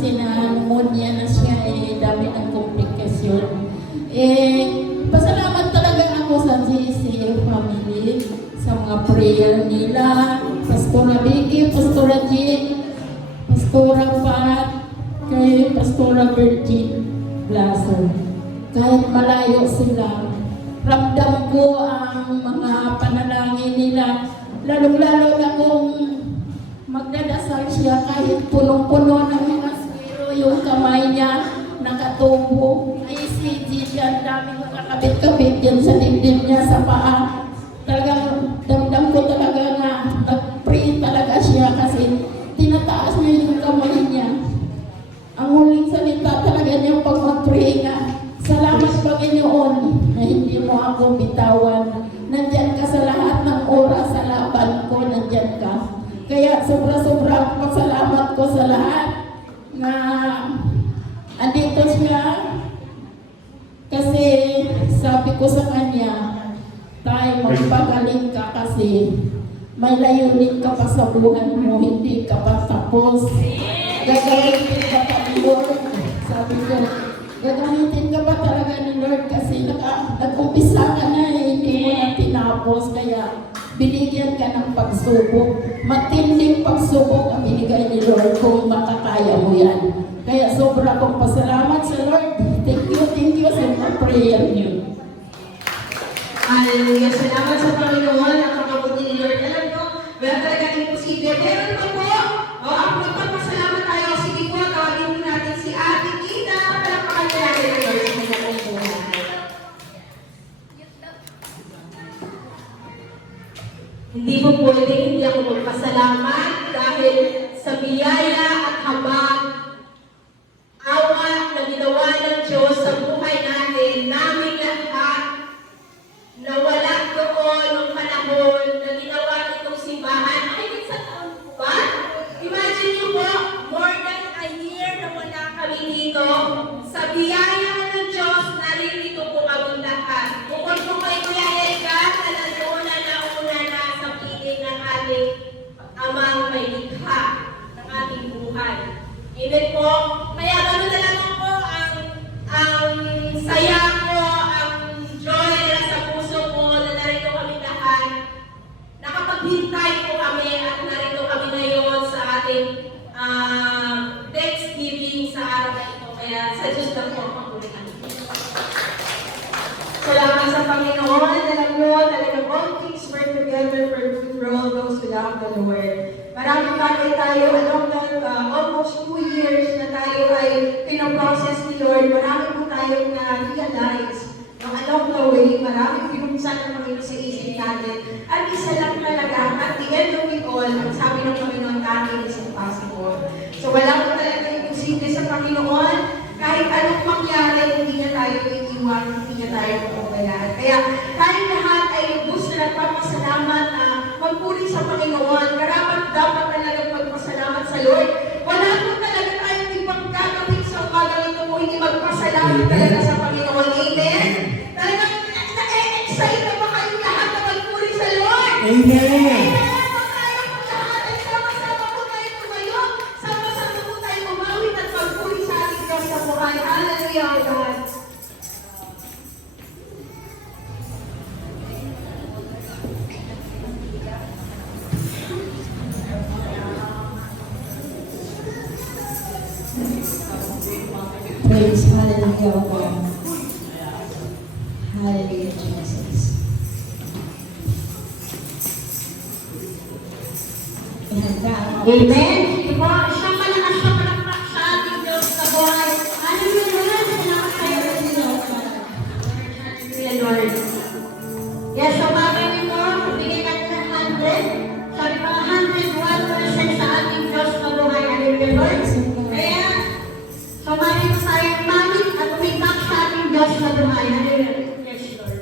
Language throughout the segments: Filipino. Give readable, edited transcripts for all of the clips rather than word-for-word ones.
kasi na pneumonia na siya, dami ng komplikasyon. Pasalamat talaga ako sa GSA family, sa mga prayer nila, Pastora Vicky, Pastora Jean, Pastora Pat, kay Pastora Virgin Blaso. Kahit malayo sila, ramdam ko ang mga panalangin nila, lalong-lalo na kung magdadasal siya kahit punong-puno ng mga swero yung kamay niya, nakatubo. Ay si Gillian, daming nakakabit-kabit yan sa dibdib niya, sa paa. Talagang damdam ko talaga na nag-pray talaga siya kasi tinataas niya yung kamay niya. Ang huling salita talaga niya pag mag-pray nga, salamat Panginoon na hindi mo ako bitawan. Nandyan ka sa lahat ng oras sa laban ko, nandyan ka. Kaya sobra-sobra pasalamat ko sa lahat na andito siya. Kasi sabi ko sa kanya, tayo magpagaling ka kasi may layunin ka pa sa buhay mo, hindi ka pa tapos. Gagamitin ka pa ni Lord. Sabi ko, gagamitin ka ba talaga ni Lord kasi nag-umpisa ka na hindi mo na tinapos. Kaya binigyan ka ng pagsubok. Matinding pagsubok ang binigay ni Lord kung makakaya mo yan. Kaya sobra kong pasalamat sa Lord. Thank you sa mga prayer niyo. Hallelujah. Salamat sa Panginoon. Ang pagkabuti ni Lord. Alam nyo, wala talaga imposible. Pero ito po, ang magpapasalamat tayo. Sige po, tawagin mo natin si Ate Ina. Palapakan niya natin ang Lord sa kanyang buhay. Hindi po pwede hindi ako magpasalamat dahil sa biyaya at habang awa na ginawa ng Diyos sa buhay natin, namin lahat na wala doon ng panahon na ginawa itong simbahan. Ay, sa taon po ba? Imagine nyo po, more than a year na wala kami dito. Sa biyaya ng Diyos, naririto po kami lahat. Bukod po kay Kuya Edgar, na nandoon na nauna na sa piling ng ating amang may likha ng ating buhay. Amen po. Kaya gano'n na lang po ang saya ko, ang joy na sa puso ko na narito kami lahat. Nakapaghintay po kami at narito kami ngayon sa ating Thanksgiving sa araw na ito. Kaya sa Diyos lang po ang pagulitan. Salamat sa Panginoon. Alam mo, talagang all things work together for good for all those who love the Lord. Maraming bagay tayo along the almost 2 years na tayo ay pinoprocess ni Lord. Marami po tayong na-realize na along the way, maraming pinunsan ng Panginoon sa isip natin. At isa lang talaga, at the end of it all, ang sabi ng Panginoon, nothing is impossible. So wala po talaga imposible sa Panginoon. Kahit anong mangyari, hindi niya tayo iiwan, hindi niya tayo mapabayaan. Kaya tayo lahat ay lubos na nagpapasalamat na magpuri sa Panginoon. Karapat dapat talaga magpasalamat sa Lord. Wala po talaga tayong ibang gagawin sa umagang ito mo, hindi magpasalamat talaga sa Panginoon. Amen? Talagang na-excite na ba kayong lahat na magpuri sa Lord? Amen! Hallelujah, God. Praise, hallelujah, God. Hallelujah, Jesus. Amen. Diba? Siya malakas siya palakpak sa ating Diyos sa buhay. Hallelujah. Salamat tayo sa Diyos. Hallelujah, Lord. Yes, so bagay nito, bigay natin ng 100. Sabi ko, 101% sa ating Diyos sa buhay. Hallelujah, Lord. Kaya, sumali ko sa iyong mamit at umikap sa ating Diyos sa buhay. Hallelujah. Yes, Lord.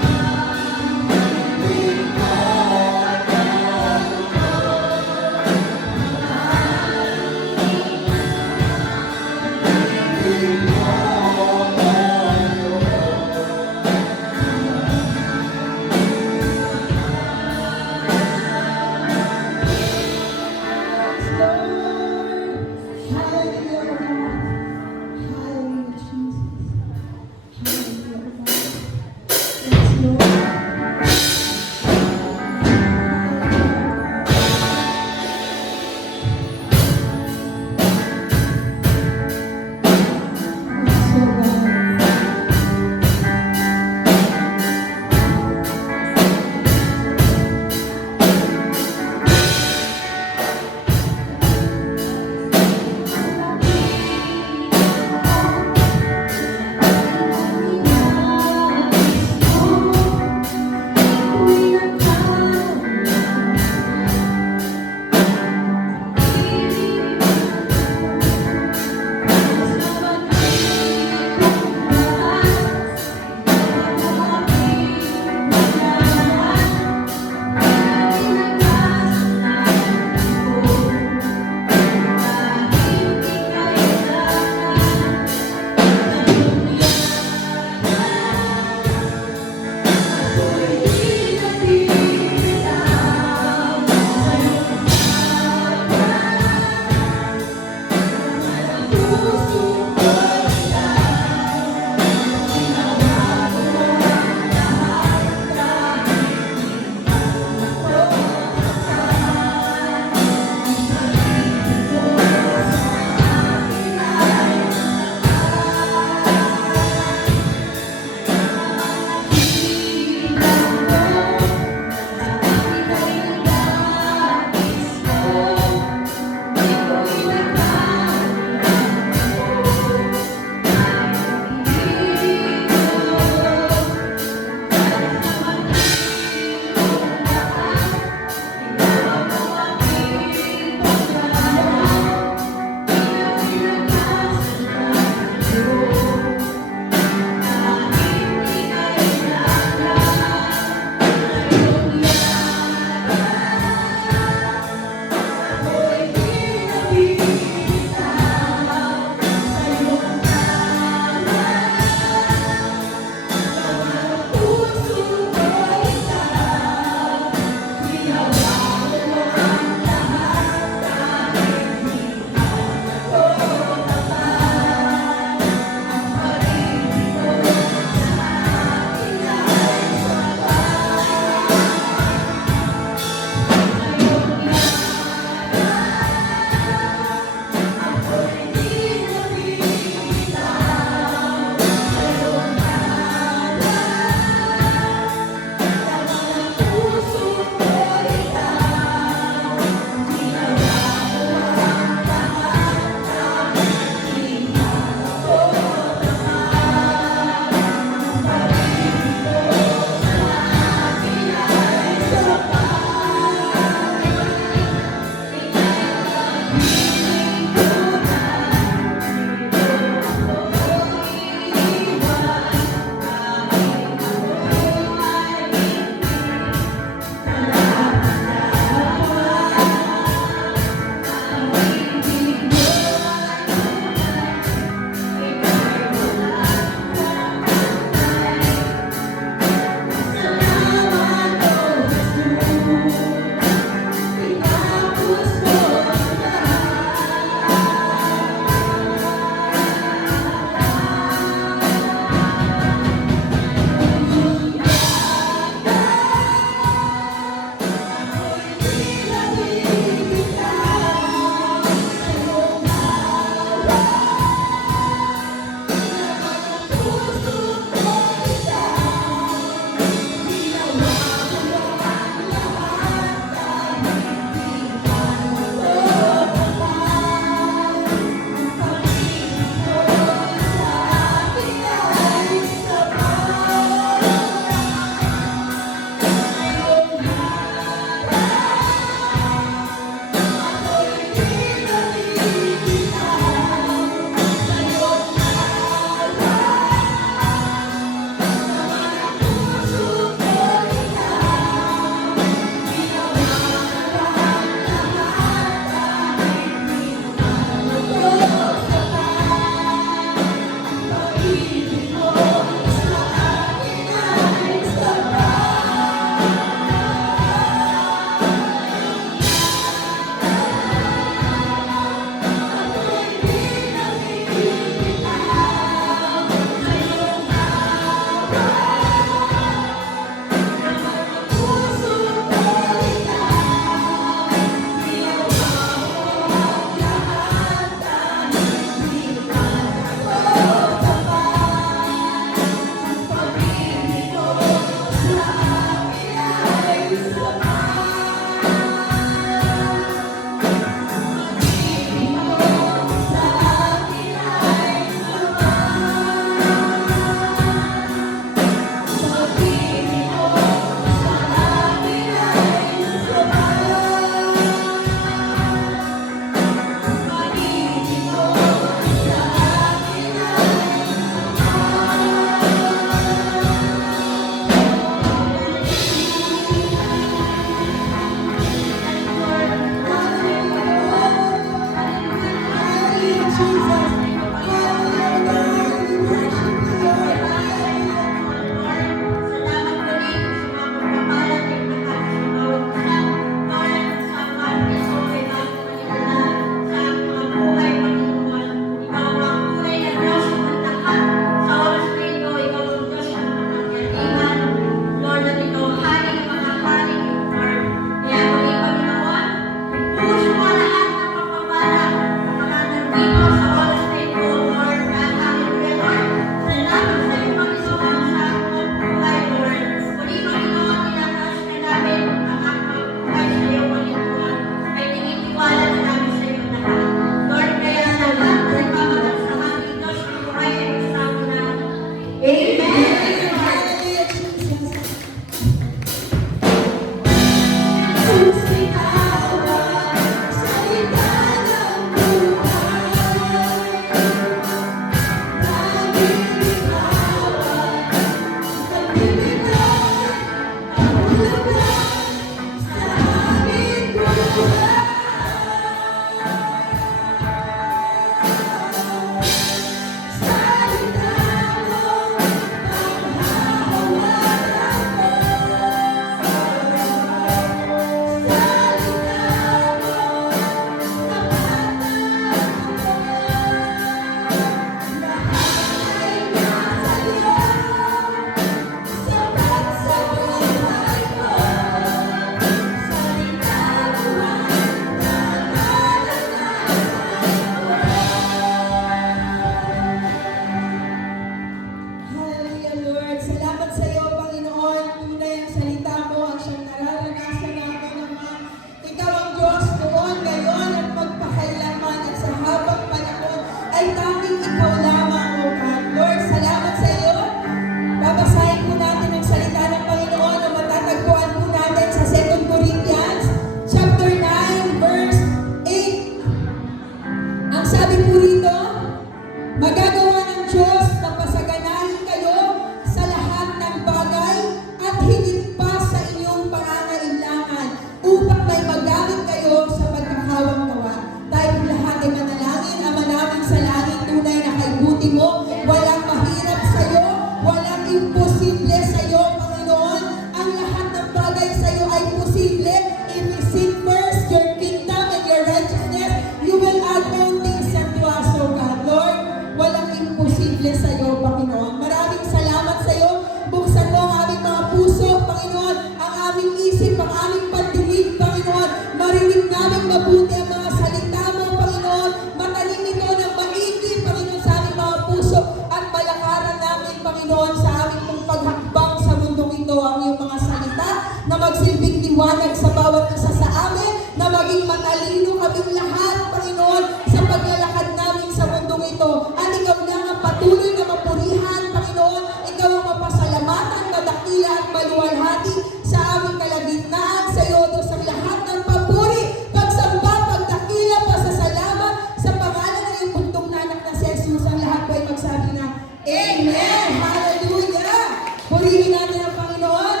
ang iyong mga salita na magsilbing liwanag sa bawat isa sa amin, na maging matalino kaming lahat, Panginoon, sa paglalakad namin sa mundong ito. At ikaw lang ang patuloy na mapurihan, Panginoon. Ikaw ang mapasalamatan, madakila at maluwalhati sa aming kalagitnaan, sa iyo, Diyos, ang lahat ng papuri, pagsamba, pagdakila, pasasalamat sa pangalan ng iyong bundok na anak na si Jesus. Ang lahat po ay magsabi na, Amen! Hallelujah! Purihin natin ang Panginoon.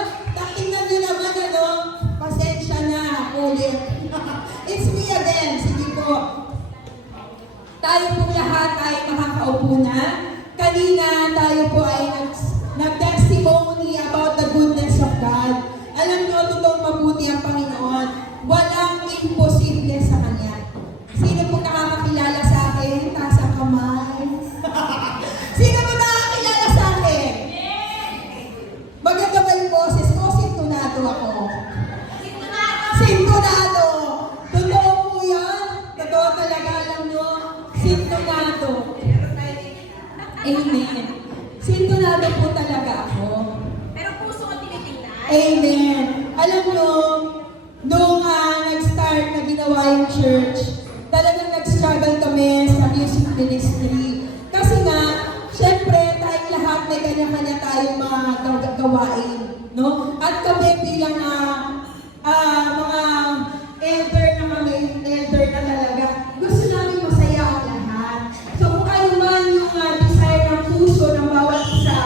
Tingnan niyo naman, pasensya na ulit. It's me again. Sige po. Tayo pong lahat ay makakaupo na. Kanina tayo po ay nag-testimony about the goodness of God. Alam niyo, totoong mabuti ang Panginoon. Walang imposible sa Kanya. Sino po nakakakilala sa akin? Taas ang kamay. Sino po nakakakilala sa akin? Maganda ba yung boses ko? Sintonado ako. Sintonado! Totoo po yan. Totoo talaga, alam nyo. Sintonado. Amen. Sintonado po talaga ako. Pero puso ko tinitingnan. Amen. Alam nyo, nung nag-start na ginawa yung church, talagang nag-struggle kami sa music ministry. Kasi nga, syempre, tayong lahat may kanya-kanya tayong mga gawain. No? At kami bilang mga elder na kami, elder na talaga, gusto namin masaya ang lahat. So kung ano man yung desire ng puso ng bawat isa,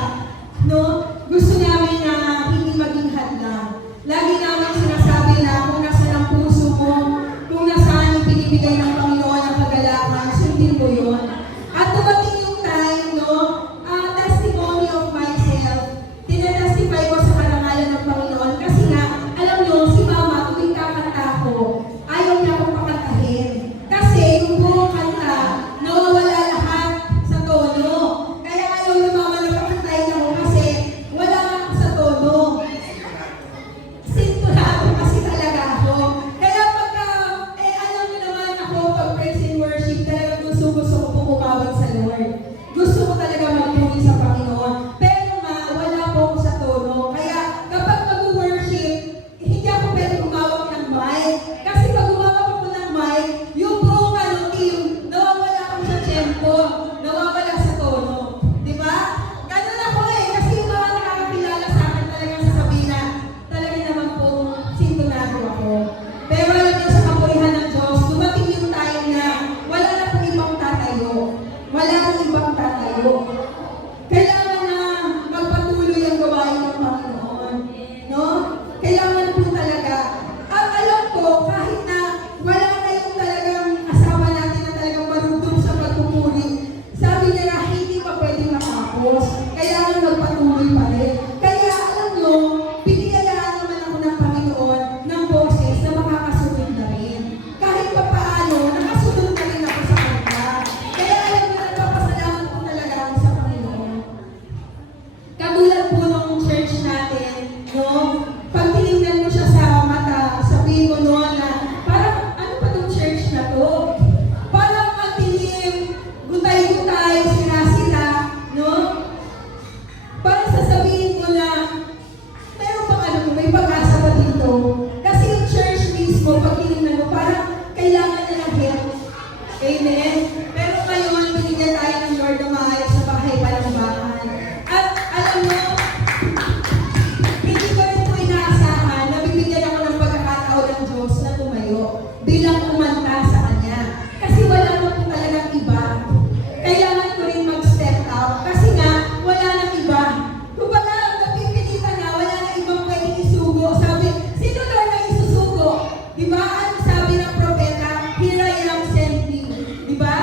no? Gusto namin na hindi maging hadlang. Lagi namin sinasabi na kung nasa ang puso mo, kung nasaan yung pinibigay ng Panginoon ang kagalakan, sundin mo yun. At dumating yung time, no? Testimony of myself. Tinatestify ko sa karangalan ng Panginoon kasi nga, alam nyo, si Mama, tuwing kakanta ko, ayaw niya akong pakantahin. Kasi yung buong kanta, nawawala lahat sa tono. Kaya ayaw ni Mama na pakantahin ako kasi wala ako sa tono. Sintonado kasi talaga ako. Kaya pagka, alam niyo naman ako, pag praise and worship, talagang gusto ko pumukawag sa Lord. Gusto ko talaga magpuri sa Panginoon. Pero nga, wala po ako sa tono. Kaya kapag mag-worship, hindi ako pwede gumawak ng mic. Kasi pag gumawak ako ng mic, yung buong team, nawawala ako sa tempo, nawawala sa tono. Diba? Ganun ako kasi yung mga nakakakilala sa akin talagang sasabihin na talaga naman po sintonado ako. Pero alam niyo, sa kapurihan ng Diyos, dumating yung time na wala na pong ibang tatayo. Wala nang ibang tatayo. Kailangan na magpatuloy ang gawain ng Panginoon. No? Kailangan po talaga. At alam ko, kahit na wala na yung talagang asawa natin na talagang marunong sa pagpupuri, sabi nila, hindi pa pwedeng matapos. Kailangan magpatuloy pa rin. Kaya alam nyo, pinigayaan naman ako ng Panginoon ng boses na makakasunod na rin. Kahit pa paano, nakasunod na rin ako sa kanya. Kaya alam nyo, nagpapasalamat ko talaga ako sa Panginoon. Katulad po ng church natin, no? Pag tinignan mo siya sa mata, sabihin mo noon na, parang ano pa tong church na to? Parang matilim, gutay-gutay, sira-sira, no? Parang sasabihin mo na, meron bang may pag-asa pa dito? Kasi yung church mismo, pag tinignan mo, parang kailangan na ng help. Amen? Pero ngayon, binigyan tayo ng Lord na maayos sa bahay-palambahan. At alam mo, hindi ko rin po inaasahan na bibigyan ako ng pagkakataon ng Diyos na tumayo bilang kumanta sa Kanya. Kasi wala na po talagang iba. Kailangan ko rin mag-step out kasi nga, wala nang iba. Kung baga, napipilitan na, wala na ibang pwedeng isugo. Sabi, sino Lord na isusugo? Diba? Ano sabi ng propeta? Here I am, send me. Diba?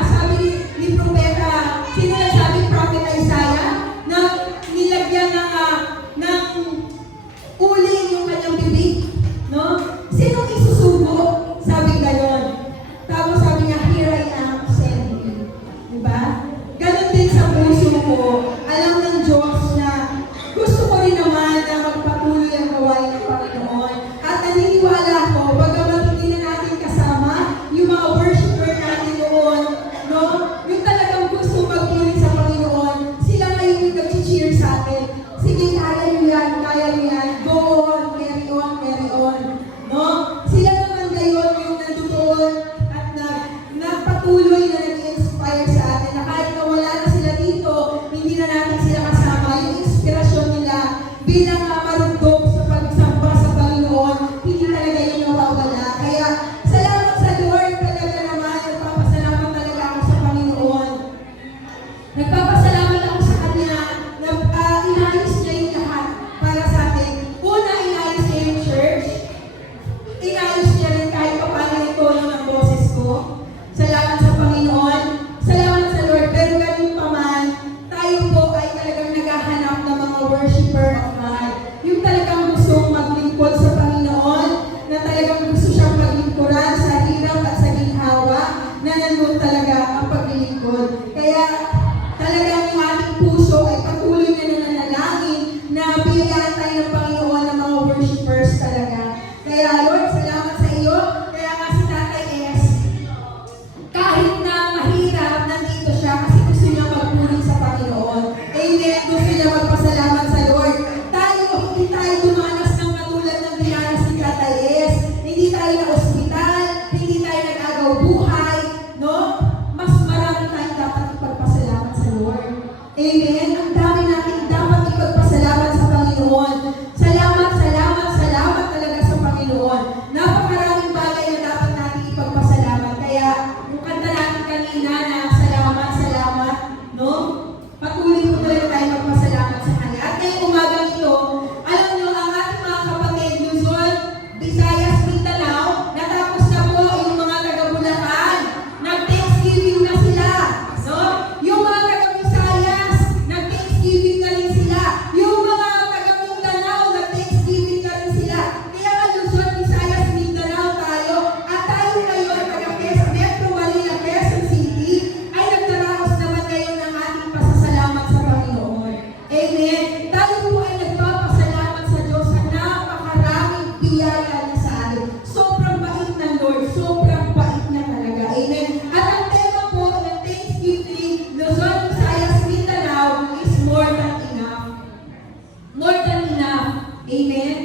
Amen?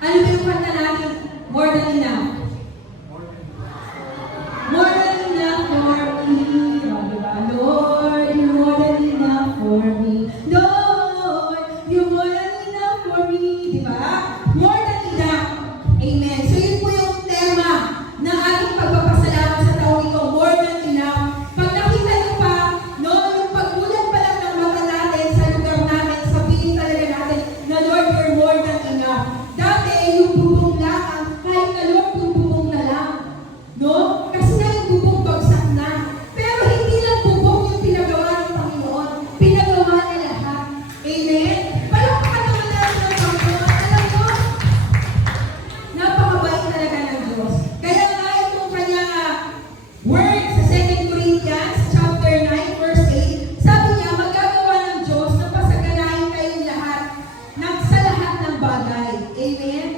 Ano ba yung kanta natin? More than enough. More than enough for me. Oh, diba? Lord, you're more than enough for me. Lord, you're more than enough for me. Diba? More than enough. Amen. So yun po yung tema na ating pagpapasalamat sa taong ito. More than enough. Pag nakita niyo pa, no, yung pagbulan pa lang ng mata natin sa lugar natin, sabihin talaga natin na Lord, you're more than enough. Dati, yung bubong lang, kahit na Lord, yung bubong na lang. No? Kasi nga yung bubong bagsak na. Pero hindi lang bubong yung pinagawa ng Panginoon. Pinagawa niya lahat. Amen? Palakpakan naman natin ng Panginoon. Alam mo, napakabait talaga ng Diyos. Kaya nga itong kanyang word sa 2 Corinthians chapter 9 verse 8, sabi niya, magagawa ng Diyos na pasaganahin kayong lahat sa lahat ng bagay. Amen?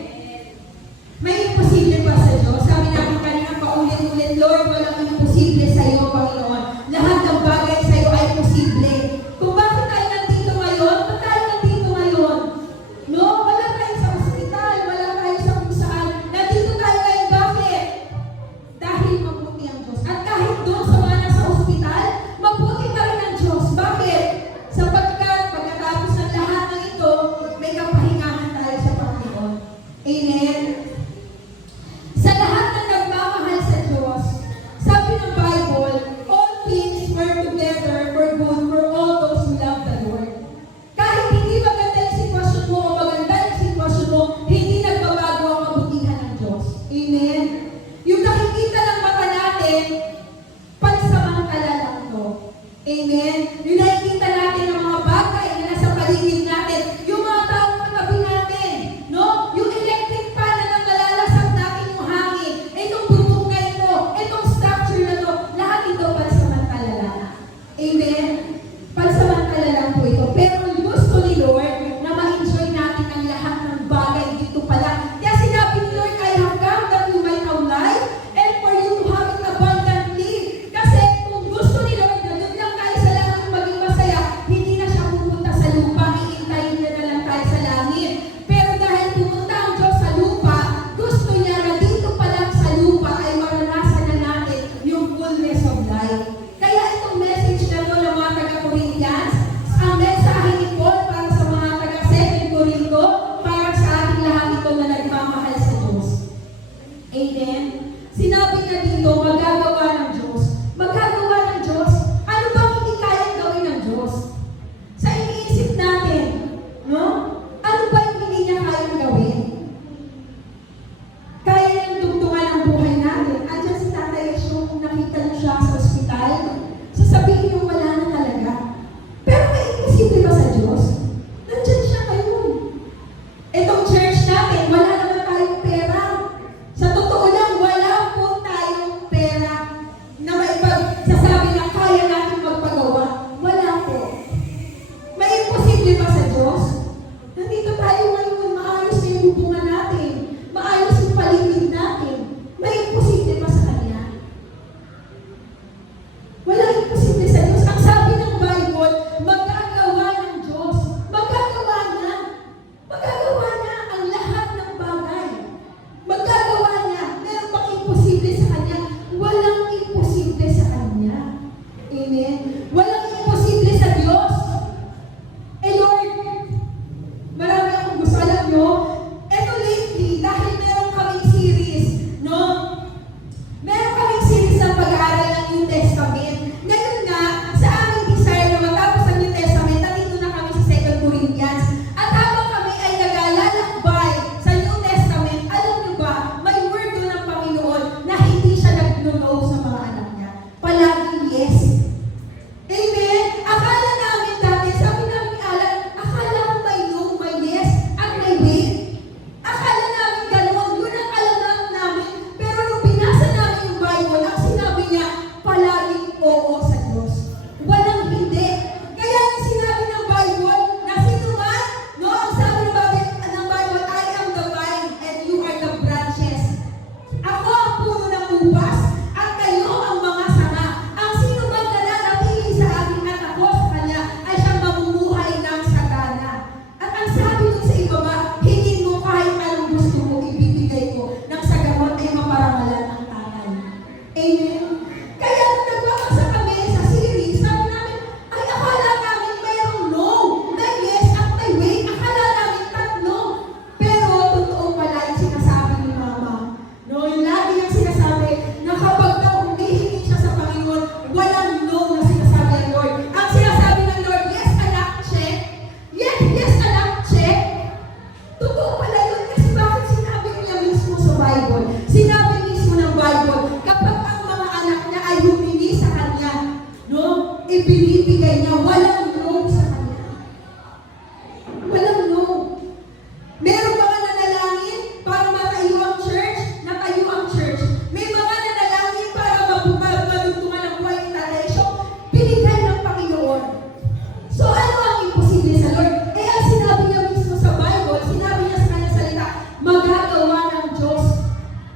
magagawa ng Diyos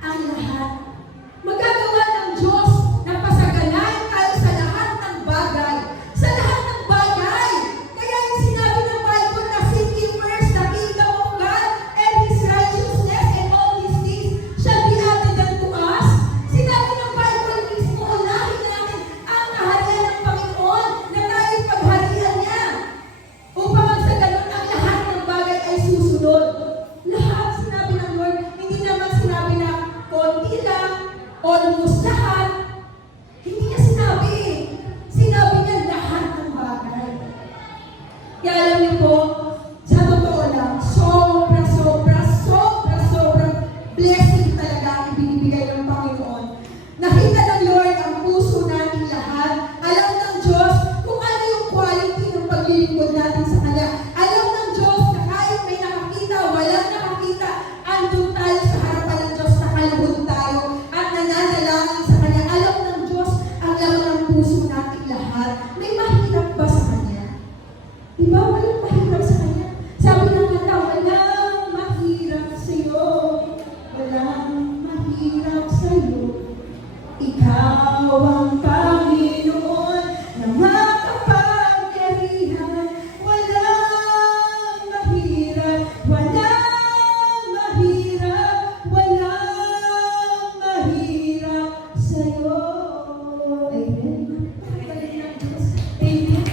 ang lahat. Magagawa ng Diyos na pasaganahin tayo sa lahat ng bagay. Sa lahat ng bagay. Kaya yung sinabi ng Bible na seek ye first the kingdom of God and His righteousness, and all these things shall be added unto us. Sinabi ng Bible mismo, unahin natin ang kaharian ng Panginoon na tayo'y pagharian niya. Upang sa ganun ang lahat ng bagay ay susunod. Lahat sinabi ng Lord, hindi naman sinabi na konti lang, almost lahat. Hindi niya sinabi eh. Sinabi niya lahat ng bagay. Kaya alam niyo po, sa totoo lang, sobrang blessing talaga ang ibinibigay ng Panginoon. Nakita ng Lord ang puso natin lahat. Alam ng Diyos kung ano yung quality ng paglilingkod natin sa Kanya. Alam ng Diyos na kahit may nakakita, walang nakakita, andun tayo sa harapan ng Diyos, nakalugod tayo, at nananalangin sa Kanya. Alam ng Diyos ang laman ng puso natin lahat. May mahirap ba sa Kanya? Diba? Walang mahirap sa Kanya. Sabi ng kanta, walang mahirap sa'yo. Walang mahirap sa'yo. Ikaw ang Panginoon na makapangyarihan. Walang mahirap, walang mahirap, walang mahirap sa'yo. Amen. Pagkakalin ng Diyos. Amen.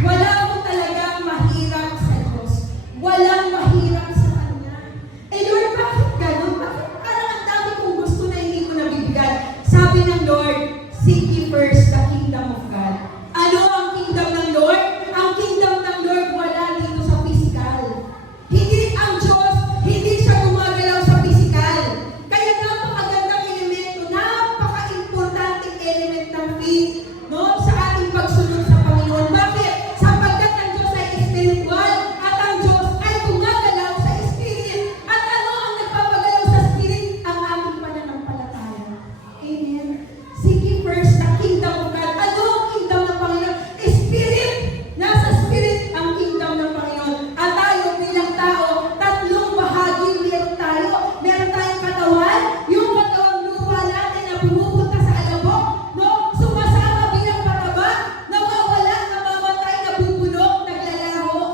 Wala mo talagang mahirap sa Diyos. Walang mahirap sa Kanya. Eh Lord, bakit ganun? Bakit parang ang dami kong gusto na hindi ko nabibigay? Sabi ng Lord, seek ye first the kingdom of God. Ano ang kingdom ng Lord? Ang kingdom ng Lord wala dito sa physical. Hindi ang Diyos, hindi siya gumagalaw sa physical. Kaya napakagandang elemento, napaka-importanting element ng faith, no? Sa ating pagsunod sa Panginoon. Bakit? Sapagkat ang Diyos ay spiritual at ang Diyos ay gumagalaw sa spirit. At ano ang nagpapagalaw sa spirit? Ang ating pananampalataya. Amen. Seek ye first the kingdom of God. Ano ang kingdom ng Panginoon? Spirit. Nasa spirit ang kingdom ng Panginoon. At tayo bilang tao, tatlong bahagi meron tayo. Meron tayong katawan, yung katawang lupa natin na pumupunta sa alabok, no? Sumasama bilang pataba, nawawala, namamatay, nabubulok, naglalaho.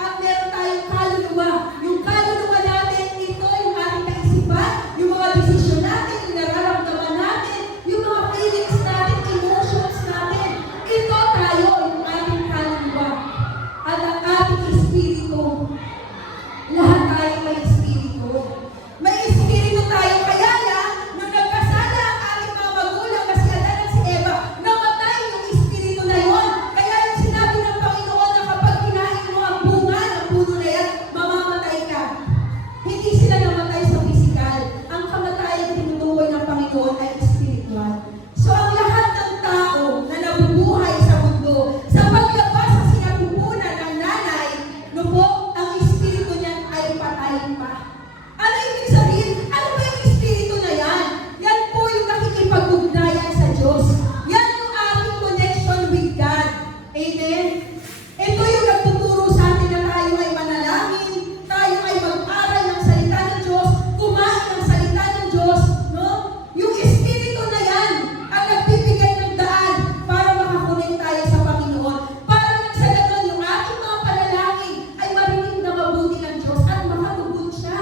At meron tayong kaluluwa. Yung kaluluwa natin, ito yung ating kaisipan, yung mga desisyon natin, yung nararamdaman natin, yung mga feelings natin, emotions natin. Ito tayo, yung ating kaluluwa. At ang ating espiritu. Lahat tayo may espiritu. May espiritu tayo. Kaya lang, nung nagkasala ang ating mga magulang na si Adan at si Eva, namatay yung espiritu na yun. Kaya yung sinabi ng Panginoon na kapag kinain mo ang bunga ng puno na yan, mamamatay ka. Hindi sila namatay sa physical. Ang kamatayan tinutukoy ng Panginoon ay spiritual. So ang lahat ng tao na nabubuhay sa mundo, sa paglabas sa sinapupunan ng nanay, no po, ang espiritu niyan ay patay pa. Ano ibig sabihin? Ano ba yung espiritu na yan? Yan po yung nakikipag-ugnayan sa Diyos. Yan yung ating connection with God. Amen? Ito yung nagtuturo sa atin na tayo ay manalangin, tayo ay mag-aral ng salita ng Diyos, kumain ng salita ng Diyos, no? Yung espiritu na yan ang nagbibigay ng daan para makakunin tayo sa Panginoon. Para nang sa ganun, yung ating mga panalangin ay marinig na mabuti ng Diyos at makatugon siya.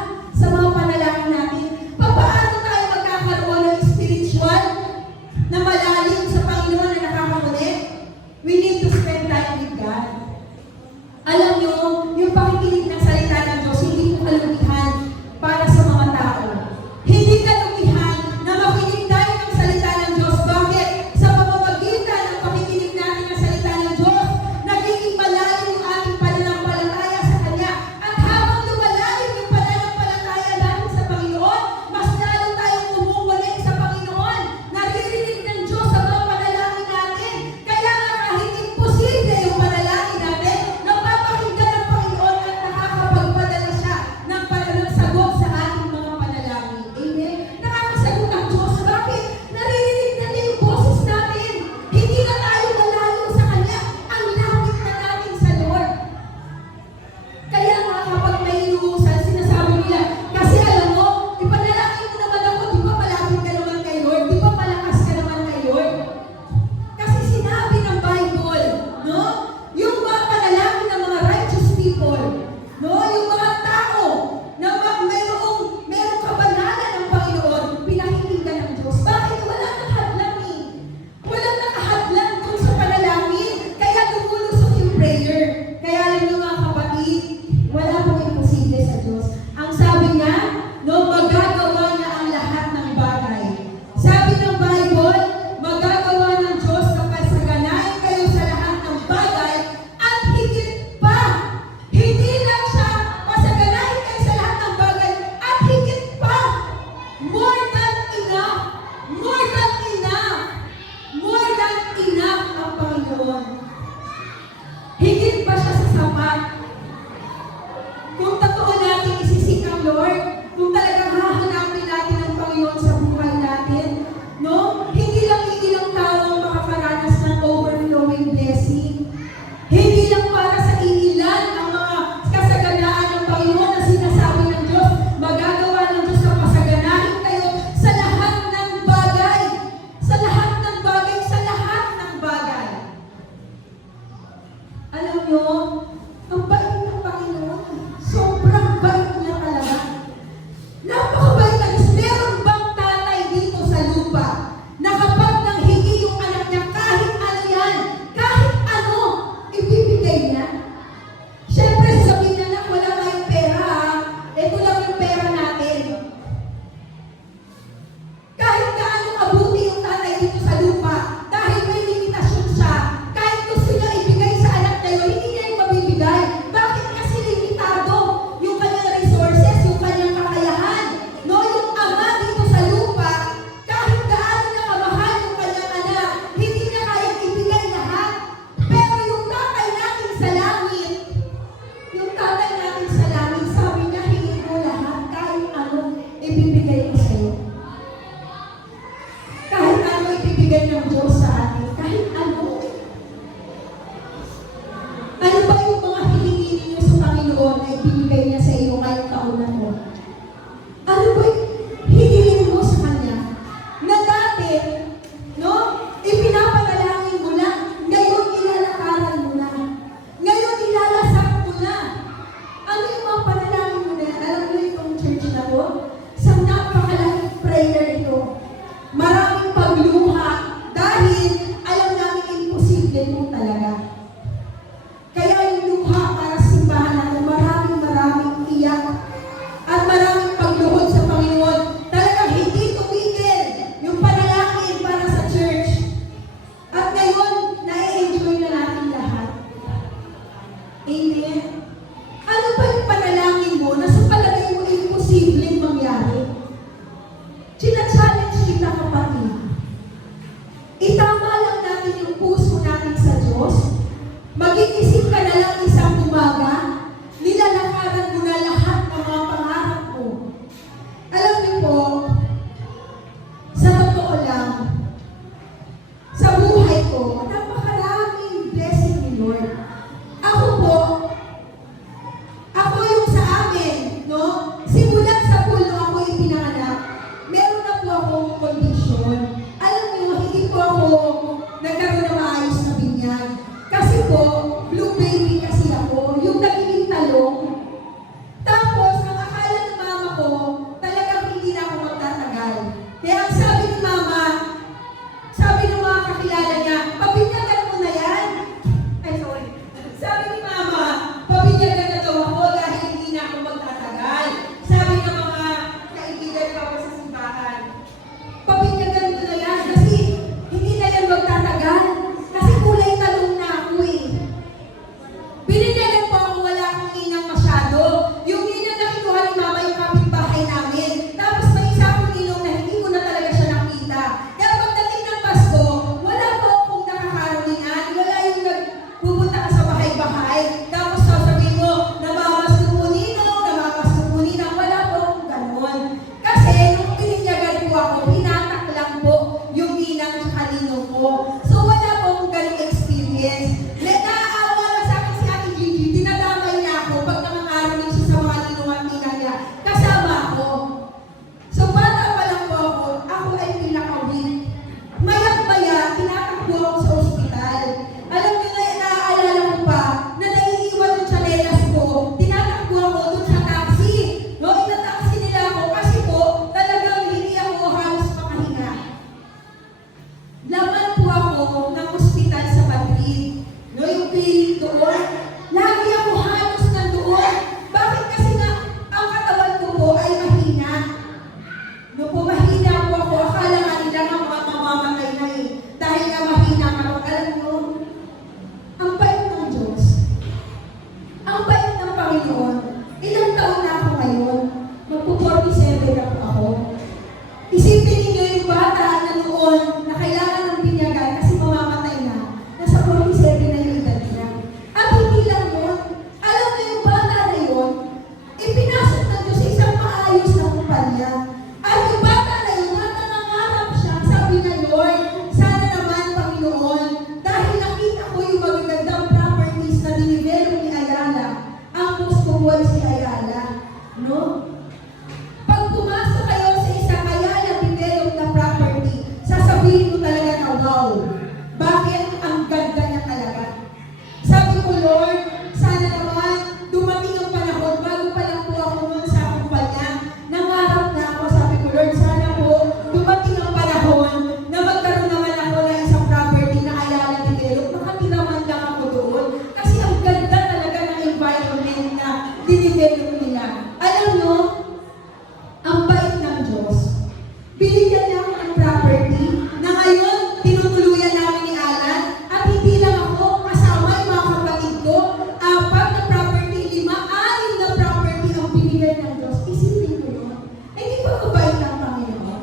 binibigay ng Diyos, isipin mo yun. Eh, di ba mabait ang Panginoon?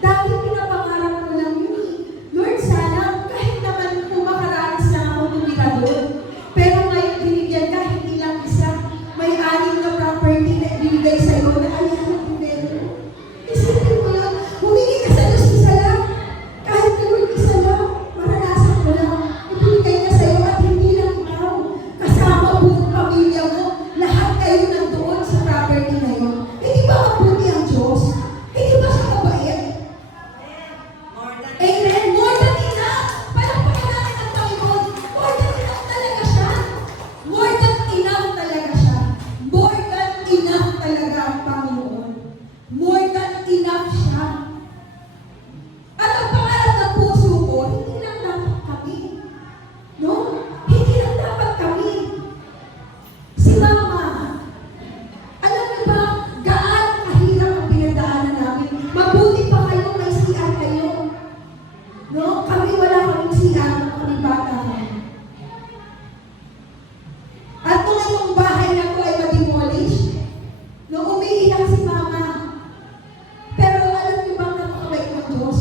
Dati pinapangarap ko lang yun eh. Lord, sana kahit naman kung makaranas lang ako tumira doon. Pero ngayon binigyan ka, hindi lang isa. May 6 na property na ibigay sa'yo na ayaw mo primero. Isipin mo yun, humingi ka sa Diyos isa lang. Kahit na Lord isa lang, maranasan ko lang. Ibigay niya sa'yo at hindi lang ikaw. Kasama buong pamilya mo, lahat kayo nandoon sa property na yun. Hindi ba mabuti ang Diyos? Hindi ba siya mabait? Amen. More than enough. Palakpakan natin ang Panginoon. More than enough talaga siya. More than enough talaga siya. More than enough talaga ang Panginoon. More than enough siya. At ang pangarap ng puso ko, hindi lang dapat kami. No? Hindi lang dapat kami. Si Mama, alam niyo ba, gaano kahirap ang pinagdaanan namin? Mabuti pa kayo, may CR kayo. No? Kami wala kaming CR nung kami bata kami. At nung itong bahay na to ay ma-demolish, no, umiiyak si Mama. Pero alam niyo ba ang napakabait ng Diyos?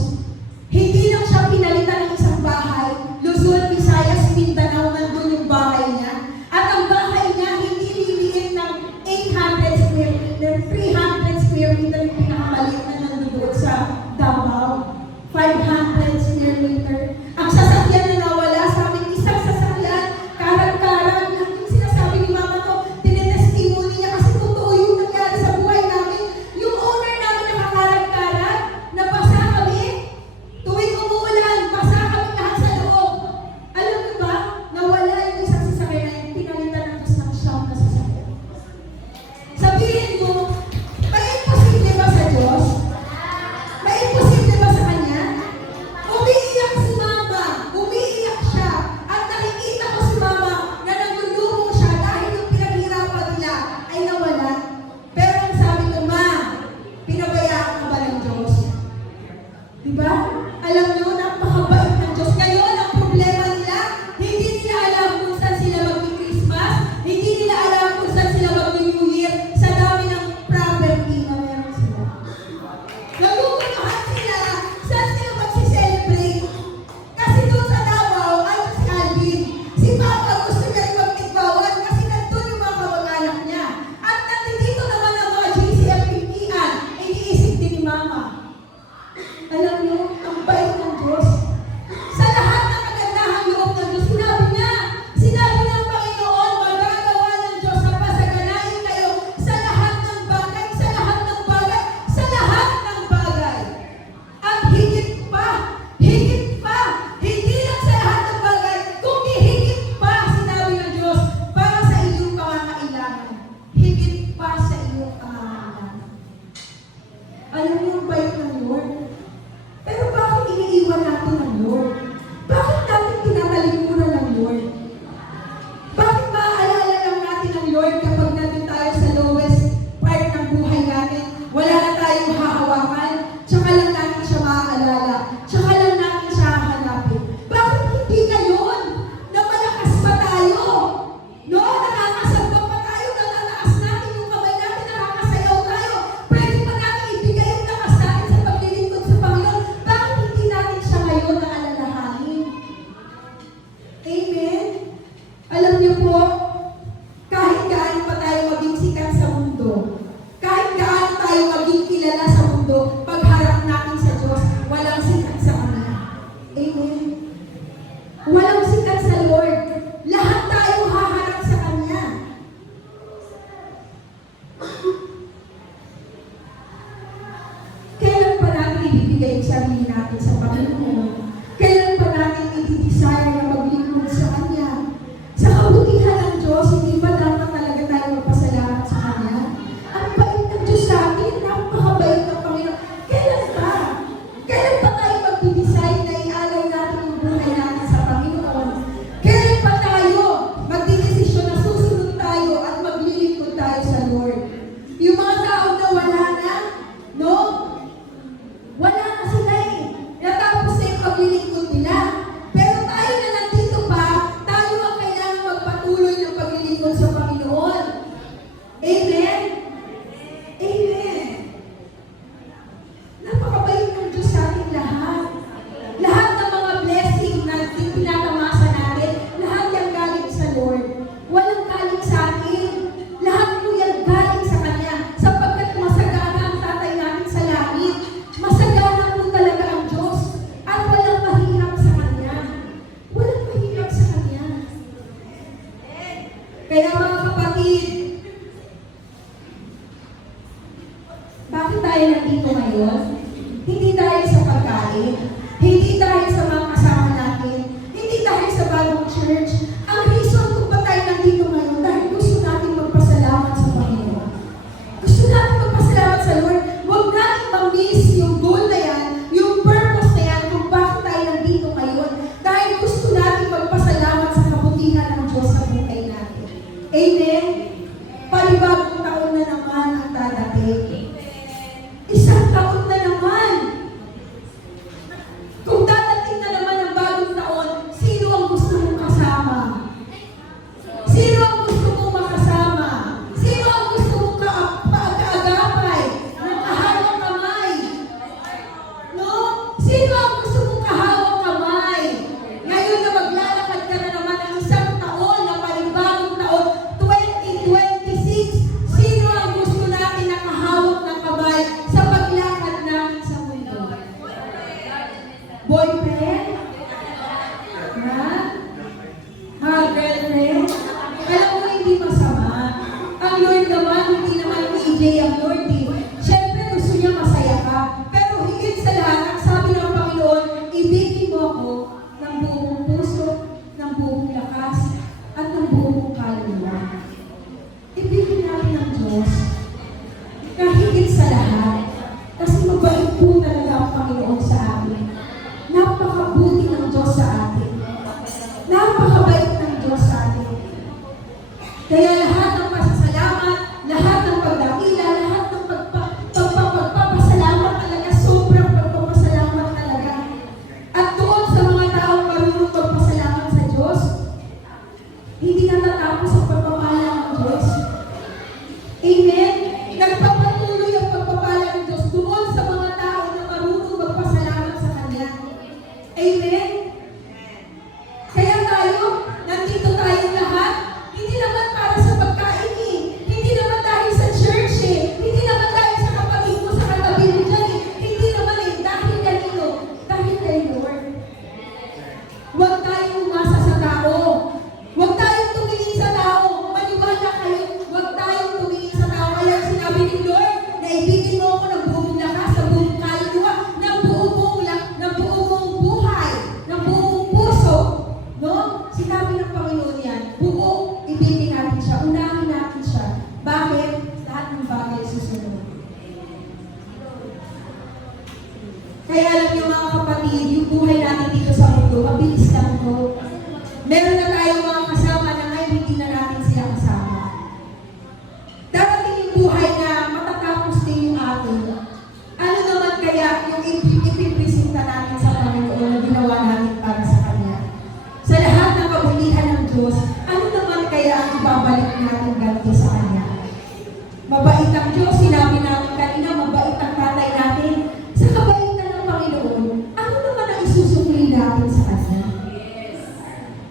Hindi lang siya pinalitan ng isang bahay, Luzon, Visayas, Mindanao, nandun yung bahay niya. At ang bahay niya, hindi liliit ng 800 square meter, 300 square meter yung pinakamaliit na nandun sa Davao. 500 square meter. Ang sasakyan na nawala sa amin, isang sasakyan, karag-karag. Yung sinasabi ni Mama to, tinetestimony niya kasi totoo yung nangyari sa buhay namin. Yung owner namin nakakarag-karag, nabasa kami. Tuwing umuulan, basa kami lahat sa loob. Alam niyo ba, nawala yung isang sasakyan na yung pinalitan ng Diyos ng siyam na sasakyan. Sabihin mo, may imposible ba sa Diyos? May imposible ba sa Kanya? Umiiyak si Mama, umiiyak siya. At nakikita ko si Mama na nagluluho siya dahil yung pinaghirapan nila ay nawala. Pero ang sabi ko, Ma, pinabayaan ka ba ng Diyos? Diba? Alam nyo, napakabait ng Diyos. Ngayon, ang problema nila, hindi nila alam kung saan sila mag-Christmas, hindi nila alam kung saan sila mag-New Year, sa dami ng property na meron sila. Naguguluhan sila, saan sila magsiselebrate? Kasi doon sa Davao, ay si Alvin. Si Papa gusto niya rin magtigbawan kasi nandun yung mga kamag-anak niya. At nandito naman ang mga GCFPT-an, iniisip din ni Mama. Alam niyo, ang bait ng Diyos. Sa lahat ng kagandahang loob ng Diyos, sinabi ng Panginoon, magagawa ng Diyos na pasaganain kayo sa lahat ng bagay, sa lahat ng bagay, sa lahat ng bagay. At higit pa, hindi lang sa lahat ng bagay, kundi higit pa, sinabi ng Diyos, para sa iyong pangangailangan. Higit pa sa iyong pangangailangan. Alam niyo ang bait ng Lord? Pero bakit iniiwan natin ang Lord? Bakit natin tinatalikuran ng Lord? Bakit maaalala lang natin ang Lord kapag nandun tayo sa lowest part ng buhay natin? Wala na tayong hahawakan, tsaka lang natin siya maaalala, tsaka lang natin siya hahanapin. Bakit hindi ngayon na malakas pa tayo? No? Nakakasabak pa tayo, natataas natin yung kamay natin, nakakasayaw tayo. Pwede pa natin ibigay yung lakas natin sa paglilingkod sa Panginoon. Bakit hindi natin siya ngayon naalalahanin? Amen? Alam niyo po, kahit gaano pa tayo maging sikat sa mundo, kahit gaano tayo maging kilala sa mundo, pagharap natin sa Diyos, walang sikat sa Kanya. Amen? Walang sikat sa Lord. Lahat tayo haharap sa Kanya. Kailan pa natin ibibigay ang sarili natin sa Panginoon? Kailan pa natin i-desire na maglingkod sa Kanya? Sa kabutihan ng Diyos, hindi ba dapat talaga tayo magpasalamat sa Kanya? Ang bait ng Diyos sa atin, napakabait ng Panginoon. Kailan pa? Kailan pa tayo mag-decide na ialay natin yung buhay natin sa Panginoon? Kailan pa tayo magdidesisyon na susunod tayo at maglilingkod tayo sa Lord? Yung mga tao na wala na, no? Wala na sila eh. Bakit tayo nandito ngayon? Hindi dahil sa pagkain, hindi dahil sa mga kasama natin, hindi dahil sa bagong church. Ang reason kung ba tayo nandito ngayon, dahil gusto natin magpasalamat sa Panginoon. Gusto natin magpasalamat sa Lord. Huwag natin ma-miss yung goal na yan, yung purpose na yan, kung bakit tayo nandito ngayon. Dahil gusto natin magpasalamat sa kabutihan ng Diyos sa buhay natin. Amen? Panibagong taon na naman ang dadating. Isang taon na naman. Kung dadating na naman ang bagong taon, sino ang gusto mong kasama? Sino ang gusto mong makasama? Sino ang gusto mong kaagapay? Ng kahawang kamay? No? Sino ang gusto mong kahawang kamay? Ngayon na maglalakad ka na naman ang isang taon, na panibagong taon, 2026. Sino ang gusto natin na kahawak ng kamay sa paglakad natin sa mundo? Boyfriend? Ha? Ha, girlfriend? Alam mo, hindi masama. Ang Lord naman, hindi naman EJ ang Lord eh. Siyempre, gusto niya masaya ka. Pero higit sa lahat, ang sabi ng Panginoon, ibigin mo ako ng buong puso, ng buong lakas, at ng buong kaluluwa. Ibigin natin ang Diyos. Kahigit sa lahat. Kasi mabait po talaga ang Panginoon sa atin. Napakabuti ng Diyos sa atin. Napakabait ng Diyos sa atin. Kaya lahat ng pasasalamat, lahat ng pagdakila, lahat ng pagpapasalamat talaga, sobrang pagpapasalamat talaga. At doon sa mga taong marunong magpasalamat sa Diyos, hindi natatapos ang pagpapala ng Diyos. Amen? Nagpapatuloy ang pagpapala ng Diyos doon sa mga tao na marunong magpasalamat sa Kanya. Amen? Kaya tayo, nandito tayong lahat, hindi naman para sa pagkain eh. Hindi naman dahil sa church eh. Hindi naman dahil sa kapatid mo, sa katabi mo dyan eh. Hindi naman eh. Dahil kanino? Dahil kay Lord. Huwag tayong umasa sa tao. Huwag tayong tumingin sa tao. Maniwala kayo. Huwag tayong tumingin sa tao. Kaya sinabi ni Lord, na ibigin mo ako ng buong lakas, ng buong kaluluwa, ng buong buhay, ng buong puso. No? Sinabi ng Panginoon yan, buo, ibigin natin siya, unahin natin siya. Bakit? Lahat ng bagay susunod. Kaya alam niyo mga kapatid, yung buhay natin dito sa mundo, mabilis lang ito. Meron na tayong mga kasama na ngayon hindi na natin sila kasama. Darating yung buhay na matatapos din yung atin. Ano naman kaya yung ipipresenta natin sa Panginoon na ginawa natin para sa Kanya? Sa lahat ng kabutihan ng Diyos, ano naman kaya ang ibabalik natin ganti sa Kanya? Mabait ang Diyos, sinabi natin kanina, mabait ang tatay natin. Sa kabaitan ng Panginoon, ano naman ang isusukli natin sa Kanya?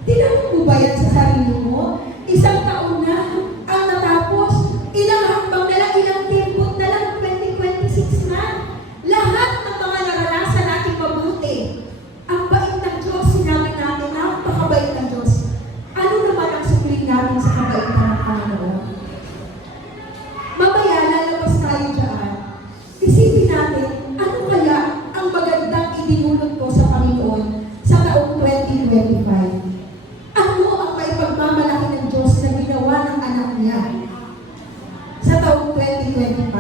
Tinanong mo ba yan sa sarili mo? Isang taon na ang natapos, ilang hakbang na lang, ilang timpot na lang, 2026 na. Lahat ng mga naranasan natin mabuti. Ang bait ng Diyos, sinabi natin, napakabait ng Diyos. Ano naman ang sukli natin sa kabaitan ng Panginoon? Mamaya, lalabas tayo dyan. Isipin natin, ano kaya ang magandang idinulot ko sa Panginoon sa taong 2025? Ano ang may pagmamalaki ng Diyos na ginawa ng anak niya sa taong 2025?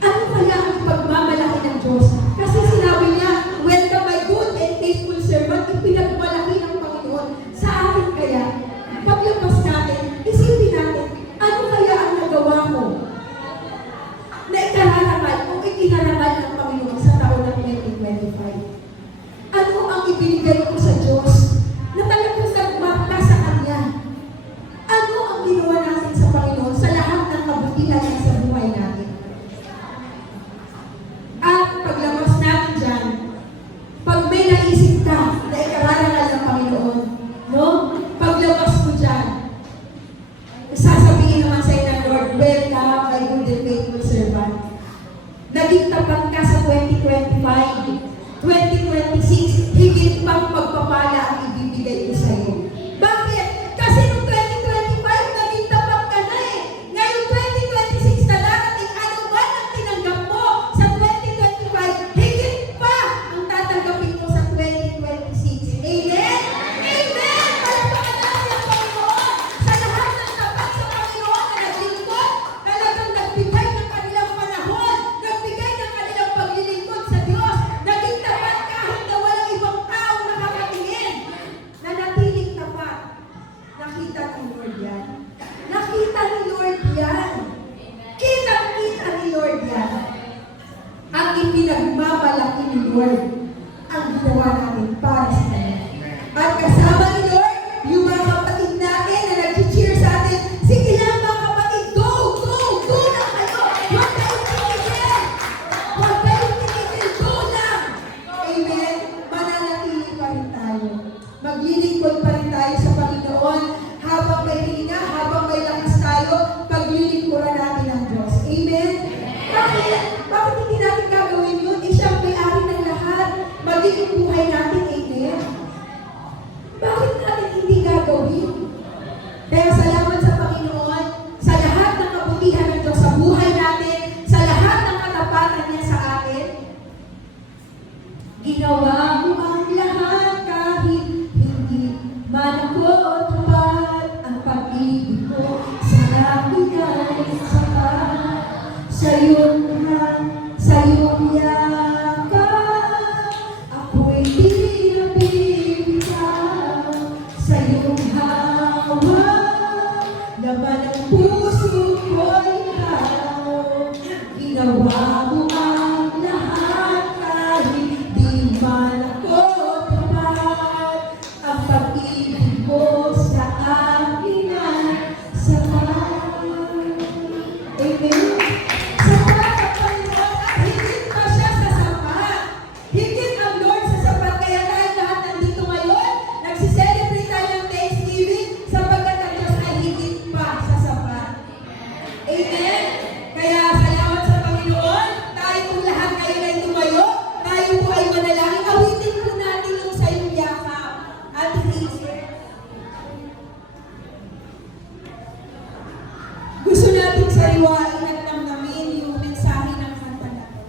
Ano kaya ang pagmamalaki ng Diyos? Kasi sinabi niya, welcome my good and faithful servant, ipinagmalaki ng Panginoon sa atin kaya. Paglabas natin, isipin natin, ano kaya ang nagawa mo na ikararangal o ikinarangal ng Panginoon sa taon ng 2025? Ano ang ibinigay ko sa Diyos na talagang nagmarka sa Kanya? Ano ang ginawa natin sa Panginoon sa lahat ng kabutihan niya sa buhay natin? At paglabas natin dyan, pag may naisip ka na ikararangal ng Panginoon, no? Paglabas mo dyan, sasabihin naman sa'yo ng Lord, welcome, my good and faithful servant. Naging tapat ka sa 2025, 2026, higit pang pagpapala ang ibibigay ko sa iyo. Bakit? Kasi noong 2025, naging tapat ka na eh. Ngayon 2026, nagbigay ng kanilang panahon, nagbigay ng kanilang paglilingkod sa Diyos, naging tapat kahit na walang ibang tao nakakatingin, nanatiling tapat. Nakita ni Lord yan. Nakita ni Lord yan. Kitang-kita ni Lord yan. Ang ipinagmamalaki ni Lord ang ginawa natin para sa Kanya. At kasama ni Lord, yung mga kapatid natin na nag-cheer sa atin, sige lang mga kapatid, go, go, go lang kayo. Huwag kayong titigil. Huwag kayong titigil, go lang. Amen. Mananatili pa rin tayo. Maglilingkod pa rin tayo sa Panginoon habang may hininga, habang may lakas tayo, paglilingkuran natin ang Diyos. Amen. Bakit hindi natin gagawin yun? Siyang may-ari ng lahat. Magiging buhay natin. Amen. Bakit natin hindi gagawin? Kaya salamat sa Panginoon sa lahat ng kabutihan ng Diyos sa buhay natin, sa lahat ng katapatan niya sa atin. Ginawa mo ang lahat kahit hindi man ako tupad. Ang pag-ibig mo sa akin ay sapat. Sa iyong yakap, ako'y di nabibitaw. Sa iyong hawak, laman ang puso ko'y ikaw. Ginawa mo ang lahat kahit di man ako tapat. Ang pag-ibig mo sa akin ay sapat. Amen. Sapat ang Panginoon at higit pa siya sa sapat. Higit ang Lord sa sapat. Kaya tayo lahat nandito ngayon, nagsiselebrate tayo ng Thanksgiving sapagkat ang Diyos ay higit pa sa sapat. Amen? Kaya salamat sa Panginoon. Tayo po lahat ngayon ay tumayo. Tayo po ay manalangin. Awitin po natin yung sa iyong yakap. At gusto natin sariwain at namnamin yung mensahe ng kanta na to.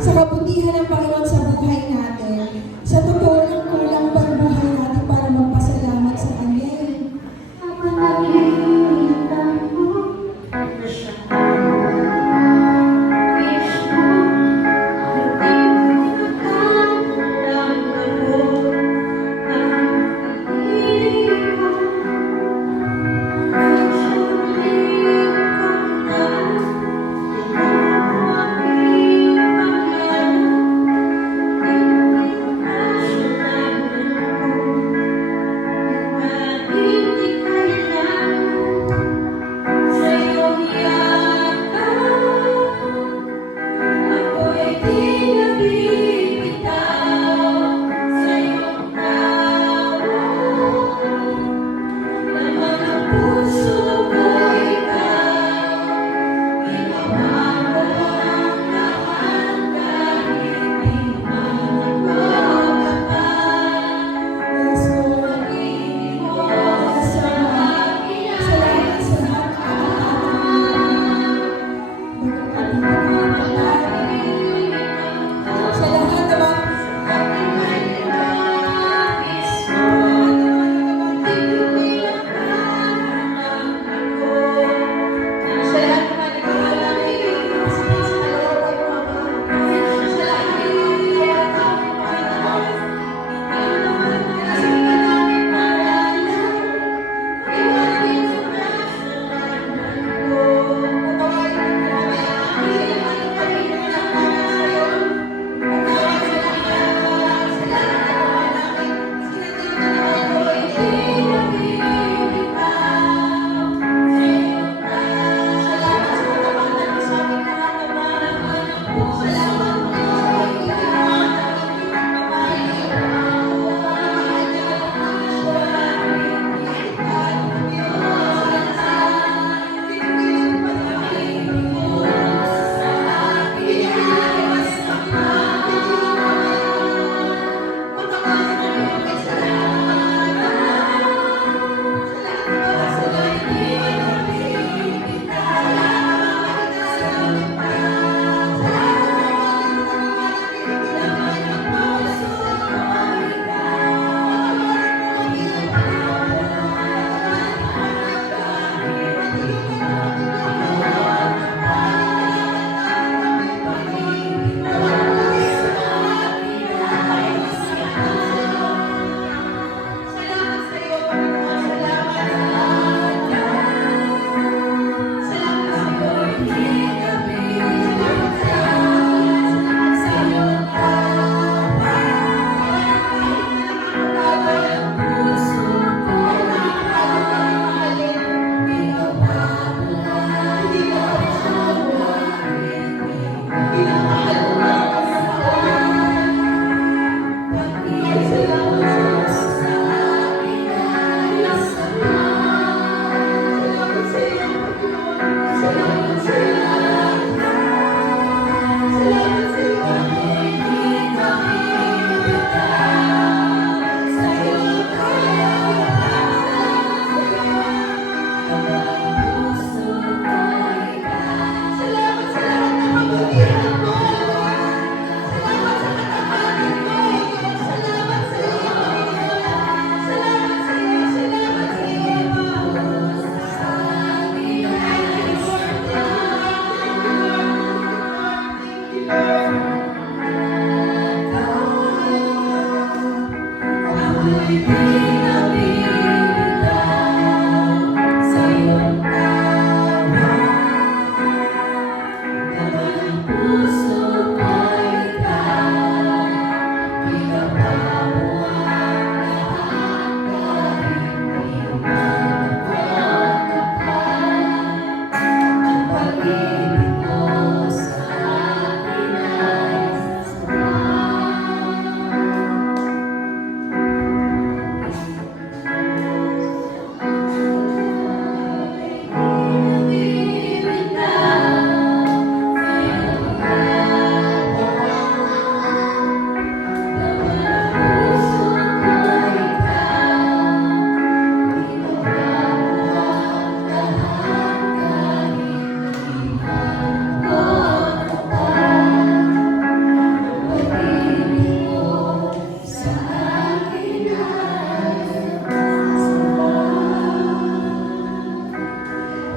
Sa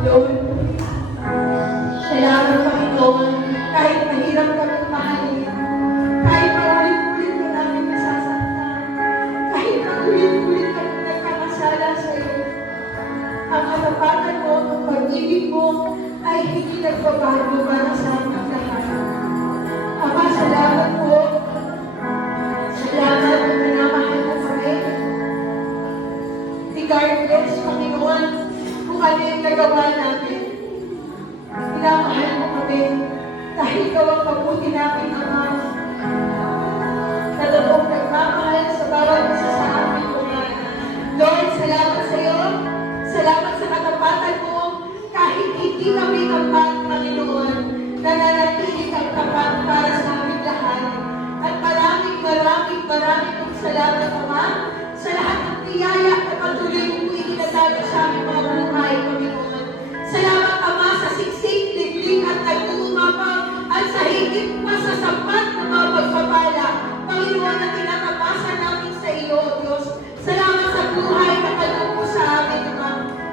Lord, salamat Panginoon, kahit mahirap kami mahalin, kahit paulit-ulit na namin nasasaktan, kahit paulit-ulit kami nagkakasala sa iyo, ang katapatan mo, ang pag-ibig mo, ay hindi nagbabago para sa aming lahat. Ama, salamat po. Salamat at minamahal mo kami. Regardless, Panginoon, kung ano yung nagawa namin, minamahal mo kami dahil ikaw ang mabuti namin, Ama. Talagang nagmamahal sa bawat isa sa amin, Lord, salamat sa iyo. Salamat sa katapatan mo. Kahit hindi kami tapat, Panginoon, nananatili kang tapat para sa aming lahat. At maraming kong salamat, Ama, sa lahat ng biyaya na patuloy mong itinatalo sa aming mga buhay, Panginoon. Salamat, Ama, sa siksik, liglig at nagtutumapaw at sa higit pa sa sapat na mga pagpapala, Panginoon, na tinatapasan namin sa iyo, Diyos. Salamat sa buhay na kalungko sa amin, Ama.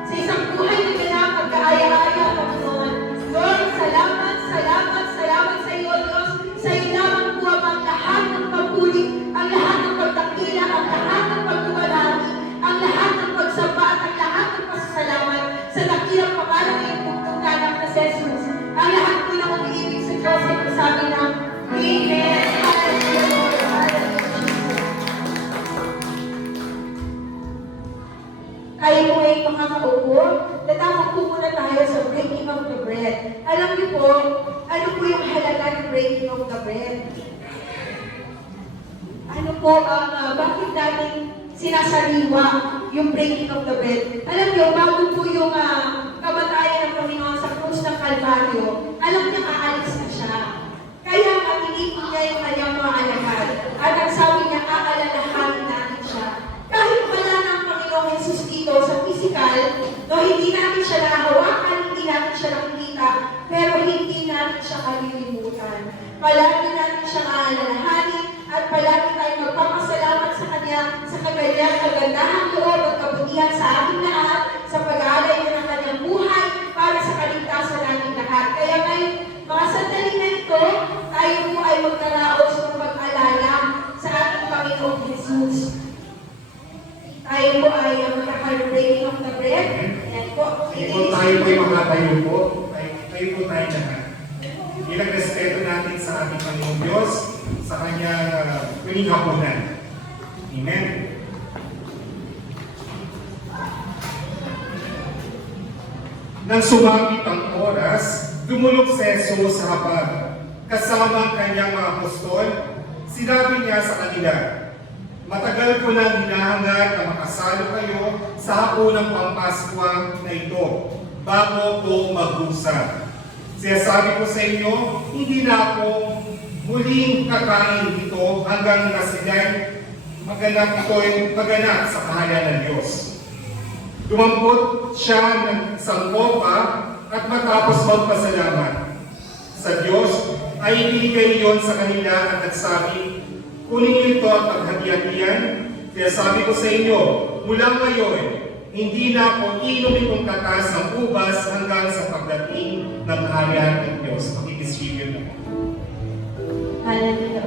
Sa isang buhay na pinapagkaaya-aya, Panginoon. Lord, salamat sa iyo, Diyos. Sa iyo lamang po ang lahat ng papuri, ang lahat ng pagtakila, ang lahat ng pagtumalagi, ang lahat ng pagsamba at ang lahat ng pasasalamat sa dakilang pangalan ng iyong bugtong na anak na si Jesus. Ang lahat po ng umiibig sa Diyos ay masabi ng Amen. Hallelujah, Lord. Hallelujah. Kayo po ay makakaupo. Tatawag po muna tayo sa breaking of the bread. Alam niyo po, ano po yung halaga ng breaking of the bread? Ano po ang bakit natin sinasariwa yung breaking of the bread? Alam niyo, bago po yung kamatayan ng Panginoon sa krus ng Kalbaryo, alam niya aalis na siya. Kaya matinipin niya yung kanyang mga alagad. At ang sabi niya, aalalahanin natin siya. Kahit wala na ang Panginoong Jesus dito sa physical, no, hindi natin siya nahawakan, hindi natin siya nakikita, pero hindi natin siya kalilimutan. Palagi natin siya aalalahanin at palagi tayo magpapasalamat sa Kanya sa kanyang kagandahang loob at kabutihan sa ating lahat, sa pag-aalay niya ng kanyang buhay para sa kaligtasan natin lahat. Kaya ngayon, mga sandali na ito, tayo po ay magkaraos ng pag-alala sa ating Panginoong Jesus. Tayo po ay magkaka-breaking of the bread. Ayan po. Kung tayo po yung mga tayo po, tayo po tayo lahat. Bilang respeto natin sa ating Panginoong Diyos, sa Kanyang huling hapunan. Amen. Nang sumapit ang oras, dumulog si Jesus sa hapag. Kasama ang kanyang mga apostol, sinabi niya sa kanila, matagal ko nang hinahangad na makasalo kayo sa hapunang Pampaskwa na ito, bago ko magdusa. Sinasabi ko sa inyo, hindi na ako muling kakain dito hanggang nasila'y maganap sa kahayan ng Diyos. Dumampot siya ng isang kopa at matapos magpasalamat sa Diyos, ay ibinigay iyon sa kanila at nagsabi, kunin niyo ito at paghati-hatian. Kaya sabi ko sa inyo, mula ngayon, hindi na ako inom itong katas ng ubas hanggang sa pagdating ng kaharian ng Diyos. Pakidistribute na. Hallelujah.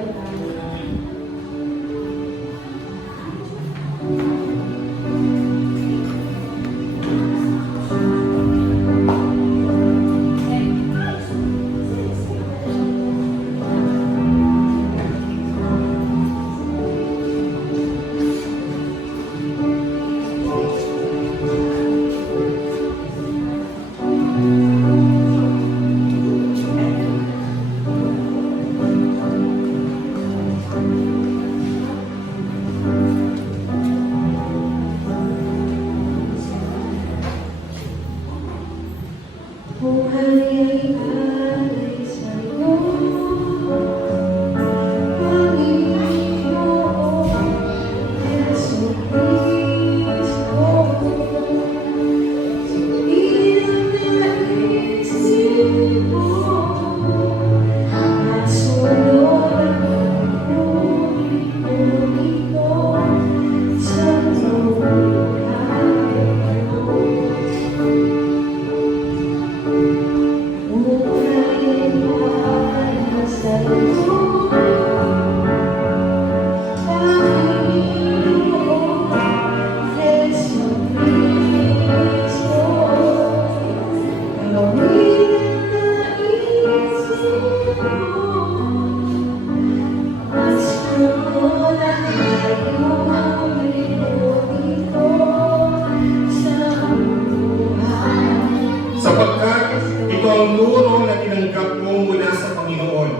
pagmamuro na tinanggap mo mula sa Panginoon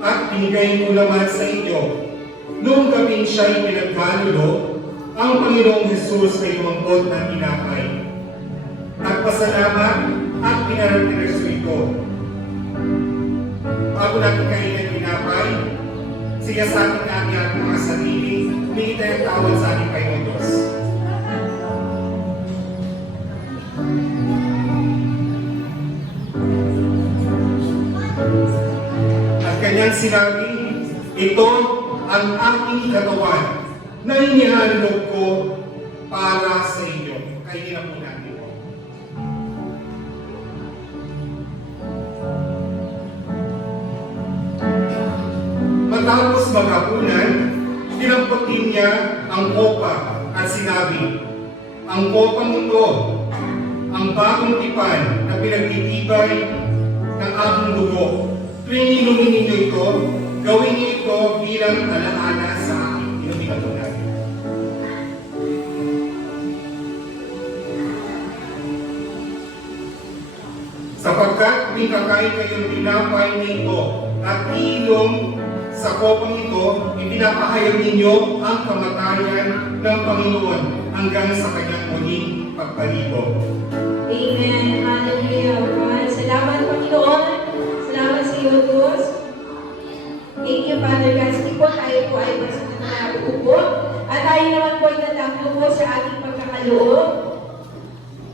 at binigay ko naman sa inyo. Noong gabing siya'y pinagkanulo, ang Panginoong Jesus ay lumambot ng tinapay. Nagpasalamat at pinarapinaso ito. Bago natin kainin ng tinapay, sinasabi natin ang mga sarili, humingi tayo ng tawad sa ating Panginoon Diyos. At kanyang sinabi, ito ang aking katawan na inihandog ko para sa inyo. Kainin na po natin. Matapos maghapunan, dinampot din niya ang kopa at sinabi, ang kopa mo to, ang bagong tipan na pinagtitibay ng aking dugo. Tuwing inumin ninyo ito, gawin niyo ito bilang alaala sa akin. Inumin na natin. Sapagkat tuwing kakain kayong tinapay nito at iinom sa kopang ito, ipinapahayag ninyo ang kamatayan ng Panginoon hanggang sa kanyang muling pagpalibot. Amen. Hallelujah. Lord. Salamat, Panginoon. Salamat sa iyo, Diyos. Thank you, Father God. Sige po, tayo po ay masunod na upo. At tayo naman po ay tatakbo po sa ating pagkakaloob.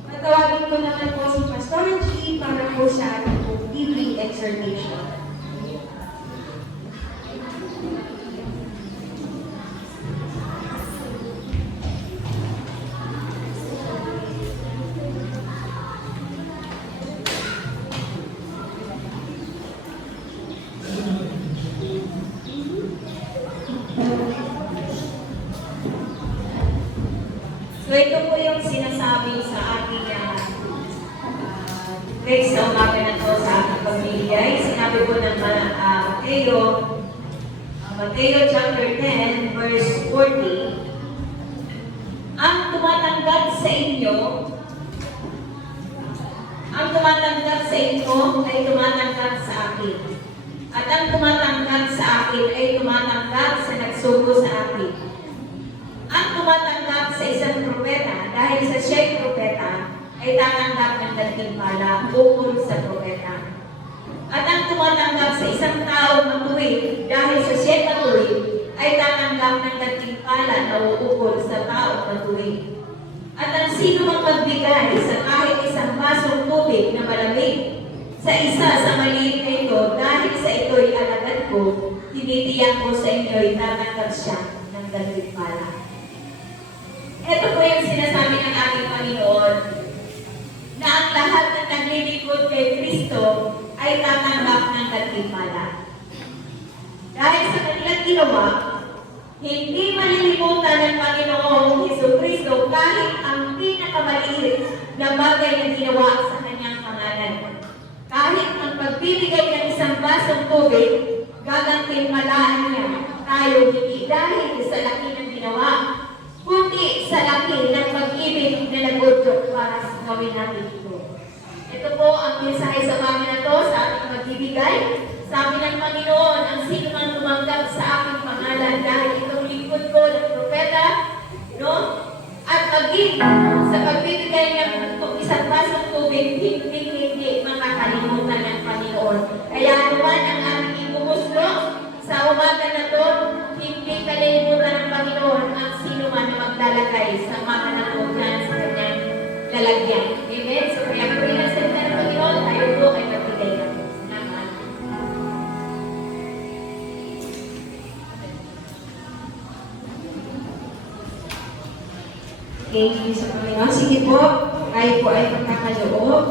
Matawagin ko naman po si Pastor G para po sa ating evening exhortation. So ito po yung sinasabi sa ating text sa umaga na to sa ating pamilya. Sinabi po ng Mateo chapter 10 verse 40, ang tumatanggap sa inyo ay tumatanggap sa akin. At ang tumatanggap sa akin ay tumatanggap sa nagsugo sa akin. Ang tumatanggap sa isang propeta, dahil sa siya'y propeta, ay tatanggap ng gantimpala ukol sa propeta. At ang tumatanggap sa isang tao matuwid, dahil sa siya'y matuwid, ay tatanggap ng gantimpala na uukol sa tao matuwid. At ang sino mang magbigay sa kahit isang basong tubig na malamig sa isa sa maliit na ito, dahil sa ito'y alagad ko, tinitiyak ko sa inyo'y tatanggap siya ng gantimpala. Ito po yung sinasabi ng ating Panginoon na ang lahat ng naglilingkod kay Kristo ay tatanggap ng gantimpala. Dahil sa kanilang ginawa, hindi malilimutan ng Panginoong Jesucristo kahit ang pinakamaliit na bagay na ginawa sa kanyang pangalan. Kahit ang pagbibigay ng isang basong tubig, gagantimpalaan niya tayo hindi dahil sa laki ng ginawa, kundi sa laki ng pag-ibig na nag-udyok para sa gawin natin ito. Ito po ang mensahe sa mga na to sa ating magbibigay. Sabi ng Panginoon, ang sino man tumanggap sa aking pangalan dahil itong lingkod ko ng propeta, no? At maging sa pagbibigay ng isang basong tubig, hindi makakalimutan ng Panginoon. Kaya naman ang aming ibumuslo sa umaga na to, hindi kalilimutan ng Panginoon ang sino man na maglalagay sa mga nakunan sa kanyang lalagyan. Amen? So kaya po rin ang salita ng Panginoon, tayo po ay magbigay na. Salamat. Thank you sa Panginoon. Sige po, tayo po ay magkakaloob.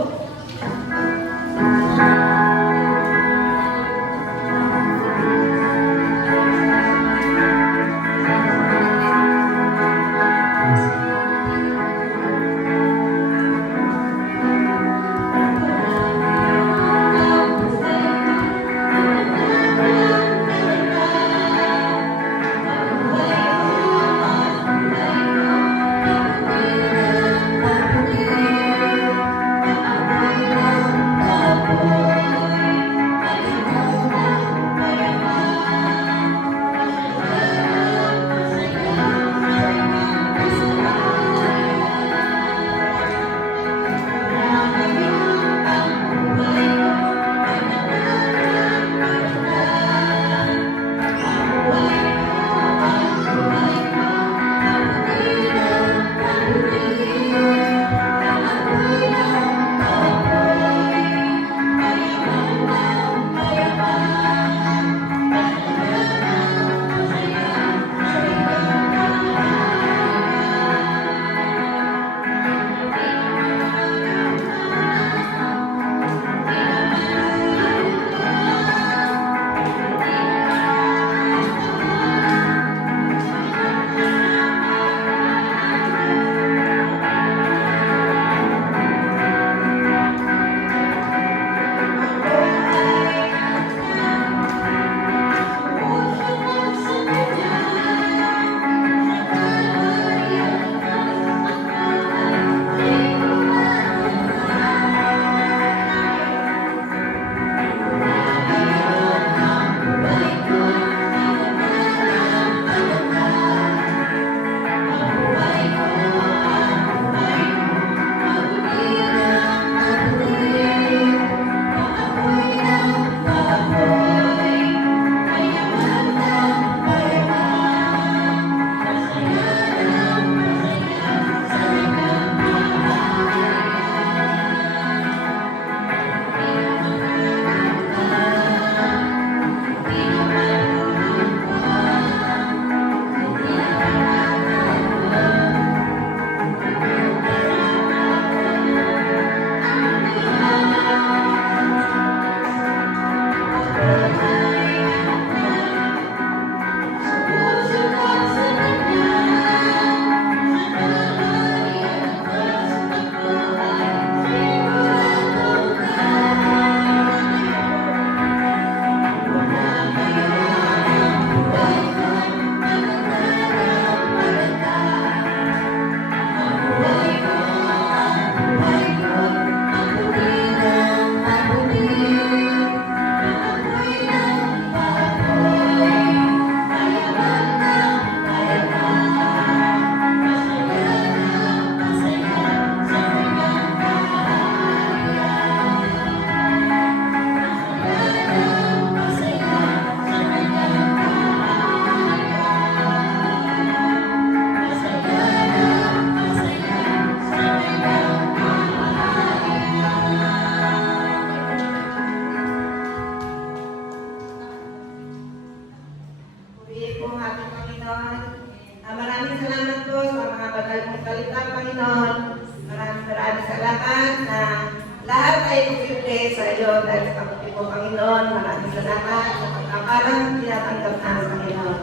tayo pipili sa iyo dahil sa kabuti po, Panginoon. Maraming salamat sa pagkakarang tinatanggap ng Panginoon.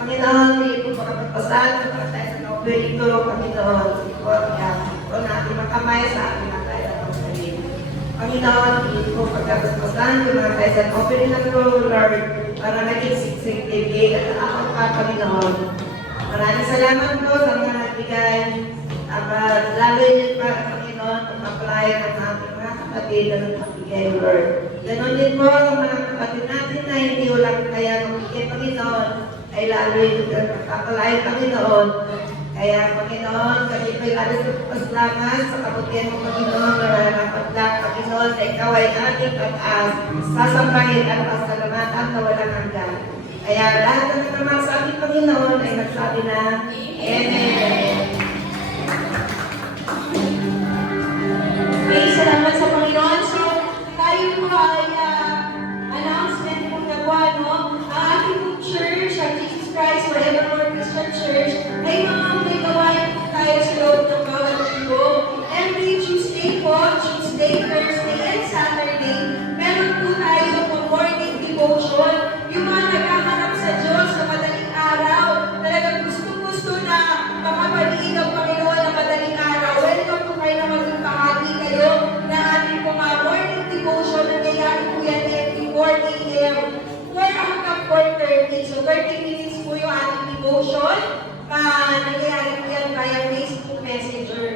Panginoon, hindi po makapagpasal sa mga tayo sa nauwi ito, Panginoon. Hindi po natin makamay sa ating mga tayo ng nauwi. Panginoon, hindi po pagkapagpasan yung mga tayo sa nauwi ng Lord para naging siksik ibig at akong ka, Panginoon. Maraming salamat po sa mga nagbigay. Lalo yun pa, Panginoon, pagpapalaya ng ating mga kapatid na nagbigay, Lord. Ganon din po ang mga kapatid natin na hindi walang kaya magbigay, Panginoon, ay lalo yun pagpapalaya, Panginoon. Kaya, Panginoon, kami po'y lalo pasalamat sa kabutihan mo, Panginoon, na nararamapagdak, Panginoon, na ikaw ay ating pag-as, sasambahin at pasalamatan na walang hanggan. Kaya lahat ng naman sa ating Panginoon ay nagsabi na, Amen. Okay, salamat sa Panginoon. So, tayo po ay announcement po nagawa, no? Ang ating pong church, ang Jesus Christ Forevermore Christian Church, ay mga may gawain po tayo sa loob ng bawat linggo. Every Tuesday po, Tuesday, Thursday, and Saturday, meron po tayo ng morning devotion. Yung mga naghahanap sa Diyos sa madaling araw, talagang gusto na makapaliig ang Panginoon na madaling araw. Welcome po kayo na maging bahagi kayo na ating mga morning devotion na nangyayari po yan every 4 a.m. 4 hanggang 4:30. So 30 minutes po yung ating devotion. Nangyayari po yan via Facebook Messenger.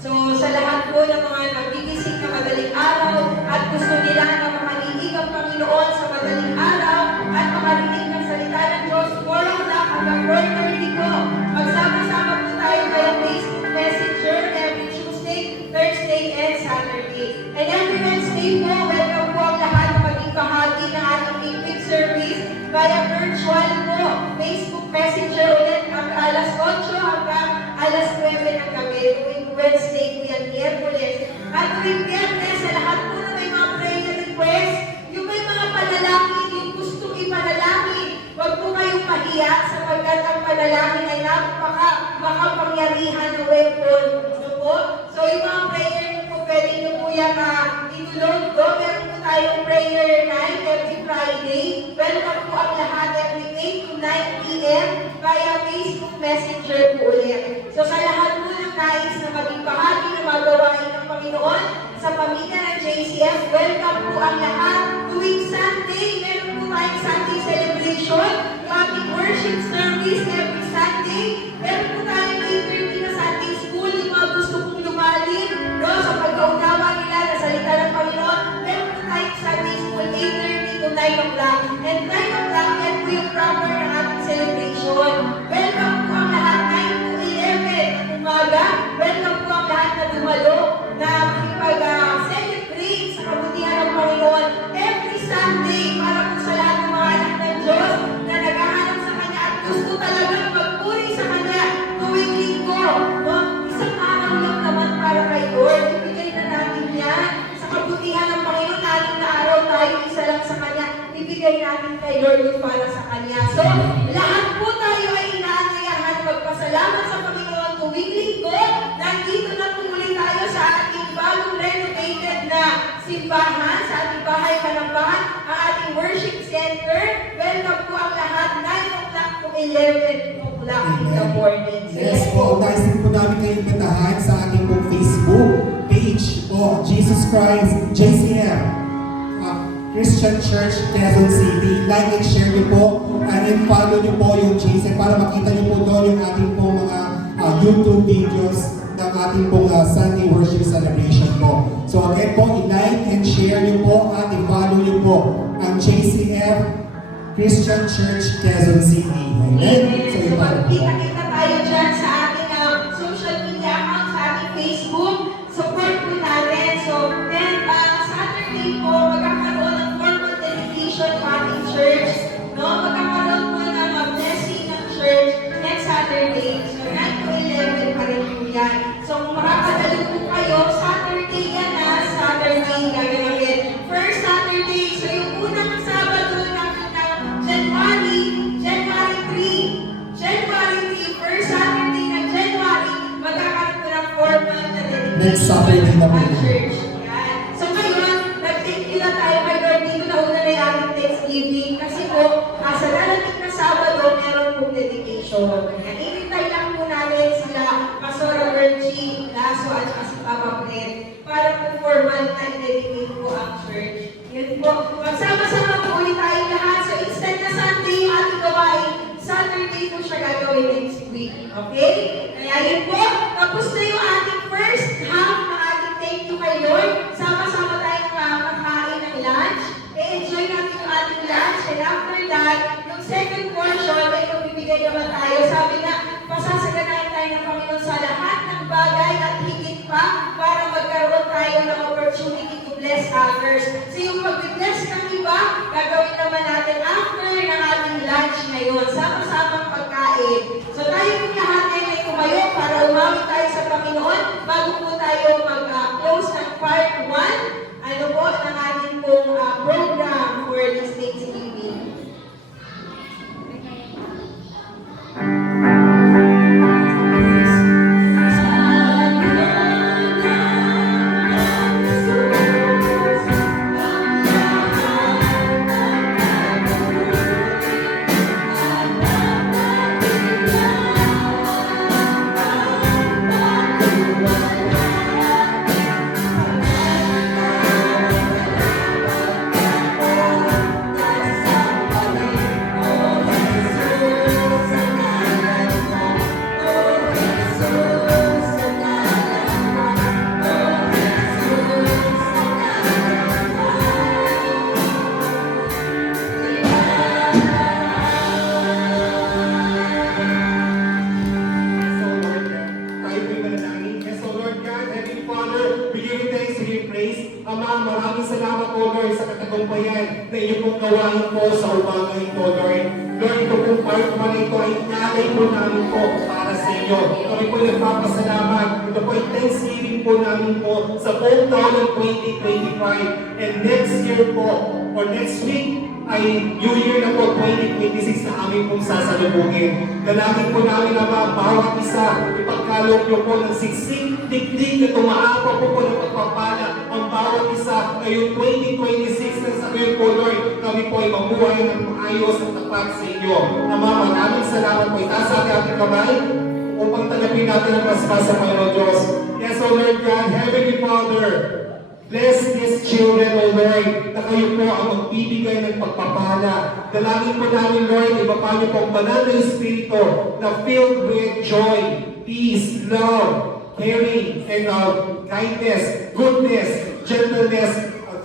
So sa lahat po ng mga nagbibisik na madaling araw at gusto nila na makaliig ang Panginoon sa madaling araw at makarinig ng salita ng Diyos, 4 o'clock hanggang 4:30 po. Magsama-sama po tayo via Facebook Messenger every Tuesday, Thursday, and Saturday. And every Wednesday po, welcome po ang lahat na maging bahagi ng ating big service via virtual po. Facebook Messenger ulit ang alas 8 hanggang alas 9 ng gabi. Tuwing Wednesday po yan, Miyerkules. At tuwing Biyernes, sa lahat po na may mga prayer request, yung may mga panalangin, yung gustong ipanalangin, huwag po kayong mahiya sapagkat ang panalangin ay makapangyarihan na weapon. So yung mga prayer nyo po, pwede nyo po yan inulog ko. Meron po tayong prayer night every Friday. Welcome po ang lahat every 8 to 9 p.m. via Facebook Messenger po ulit. So sa lahat po ng nais na maging bahagi ng mga gawain ng Panginoon sa pamilya ng JCF, welcome po ang lahat. Tuwing Sunday, meron po tayong Sunday celebration. Yung ating worship service every Sunday. Meron po tayong 8:30 na Sunday school. Yung mga gusto pong lumalim, no, sa pagkaunawa nila na salita ng Panginoon. Meron po tayong Sunday school 8:30 to 9 o'clock. And 9 o'clock, yan po yung proper ng ating celebration. Welcome po ang lahat 9 to 11 ng umaga. Welcome po ang lahat na dumalo na makipag-celebrate sa kabutihan ng Panginoon every Sunday para po sa lahat ng mga anak ng Diyos na naghahanap sa Kanya at gusto talagang magpuri sa Kanya tuwing linggo. No? Isang araw lang naman para kay Lord. Ibigay na natin yan sa kabutihan ng Panginoon. Aling na araw tayo, isa lang sa Kanya. Ibigay natin kay Lord yung para sa Kanya. So, lahat po tayo ay inaanyayahan magpasalamat sa Panginoon tuwing linggo. Nandito na po muli tayo sa ating bagong renovated na simbahan, sa ating bahay Panambahan, ang ating worship center. Welcome po ang lahat, 9 o'clock to 11 o'clock in the morning. Yes po, guys, din po namin kayong batahan sa ating pong Facebook page po, Jesus Christ JCM, Christian Church, Quezon City. Like and share niyo po, and then follow niyo po yung JCM para makita niyo po doon yung ating pong mga YouTube videos ng ating pong Sunday worship celebration po. So again po, i-like and share niyo po at i-follow niyo po ang JCF Christian Church, Quezon City. Amen? So So, i-follow po. kita tayo dyan sa ating social media account, sa ating Facebook. Support po natin. So, then, Saturday po, magkakaroon ng formal dedication ng ating church. No? Magkakaroon po ng blessing ng church next Saturday. So, 9 to 11 pa rin po yan. So, kung makakadalo po kayo, Saturday yan Saturday gagawin. First Saturday, so yung unang Sabado ng January 3, first Saturday ng January, magkakaroon po ng formal na dedication Next Saturday na po. ang church. Yan. So ngayon, celebration. Kaya inintay lang po natin sila, Pastora Virgie Lasso at saka si Papa Fred, para po formal na i-dedicate po ang church. Yun po, magsama-sama po ulit tayo lahat. So instead na Sunday yung ating gawain, Saturday po siya gagawin next week. Okay? Kaya yun po, tapos na yung ating first half ng ating thank you kay Lord. Sama-sama tayong kakain ng lunch. E-enjoy natin yung ating lunch. And after that, yung second portion, ay magbibigay naman tayo. Sabi nga, pasasaganahin tayo ng Panginoon sa lahat ng bagay at higit pa para magkaroon tayo ng opportunity to bless others. So yung pag-bless ng iba, gagawin naman natin after ng ating lunch ngayon. Sama-samang pagkain. So tayo po lahat ay tumayo para umawit tayo sa Panginoon bago po tayo mag-close ng part 1 ng ating pong program for this Thanksgiving. Maraming salamat po, Lord, sa katagumpayan na inyo pong gawain po sa umaga ito, Lord. Lord, ito pong part 1 ito ay inalay po namin po para sa inyo. Kami po nagpapasalamat. Ito po ay Thanksgiving po namin po sa buong taon ng 2025. And next year po, or next week, ay New Year na po 2026 na kami pong sasalubungin. Dalangin po namin na bawat isa, ipagkaloob niyo po ng siksik, dikdik na tumaapa po ng pagpapala ang bawat isa ngayong 2026 na sa ngayon po, Lord, kami po ay mabuhay ng maayos at tapat sa inyo. Ama, maraming salamat po. Itaas ang ating kamay upang tanggapin natin ang paspas sa Panginoon Diyos. Yes, O Lord God, Heavenly Father, bless these children, O Lord, na kayo po ang magbibigay ng pagpapala. Dalangin po namin, Lord, ibaba niyo po ang banal na Espiritu na filled with joy, peace, love, caring, and kindness, goodness, gentleness,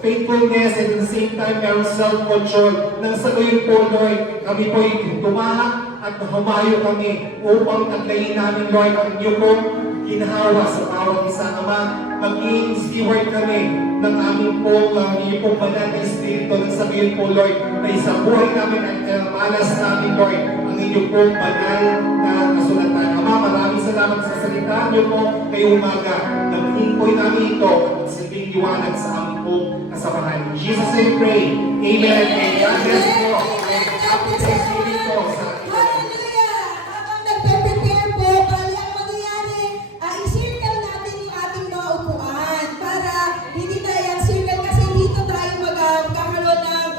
faithfulness, and at the same time, meron self-control. Nang sa gayon po, Lord, kami po ay tumahak at humayo kami upang taglayin namin, Lord, ang inyo pong ginhawa sa bawat isa. Ama, maging steward kami ng aming pong inyo pong banal na Espiritu. Nang sa gayon po, Lord, na isa buhay namin at malas namin, Lord, ang inyo pong banal na kasulatan. Ama, maraming salamat sa salita niyo po ngayong umaga. Naging po namin ito at silbing liwanag sa aming pong kasamahan. In Jesus' name pray. Amen. And God bless po. And happy Thanksgiving po sa ating lahat. Hallelujah! Habang nagpe-prepare po, bali ang mangyayari, i-circle natin yung ating mga upuan para hindi tayo ang circle kasi dito tayo magkakaroon ng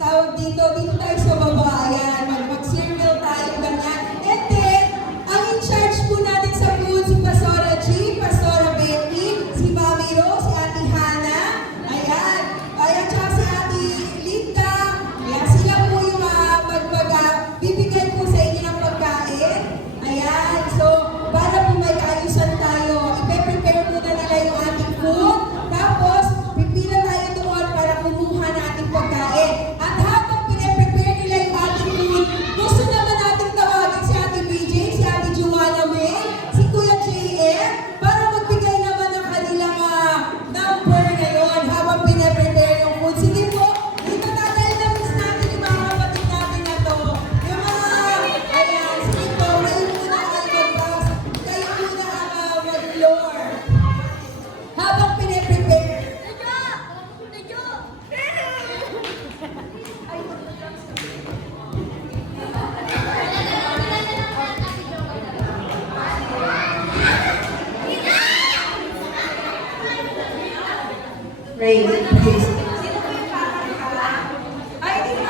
tawag dito tayo sa baba, ayan, mag-circle tayo, ganyan. And then, ang in-charge po natin sa food, si Pastora G, Pastora Betty, si Mami Rose, si Ate Hana, ayan, tsaka si Ate Linda, ayan, sila po yung bibigyan po sa inyo ng pagkain, ayan, so, para po may kaayusan tayo, ipe-prepare muna nila yung ating food, tapos, pipila tayo doon para kumuha na ating pagkain. At habang pinaprepare nila yung ating food, gusto naman natin tawagin si Ate BJ, si Ate Joanna May, si Kuya JM, para magbigay naman ng kanilang number ngayon habang pinaprepare yung food. Sige po, dito tatay na miss natin yung mga kapatid natin na to. Yung ayan, sige po, kayo muna ang mag-pass. Kayo muna ang mag-floor. Habang pinaprepare. Praise. Ay, di ko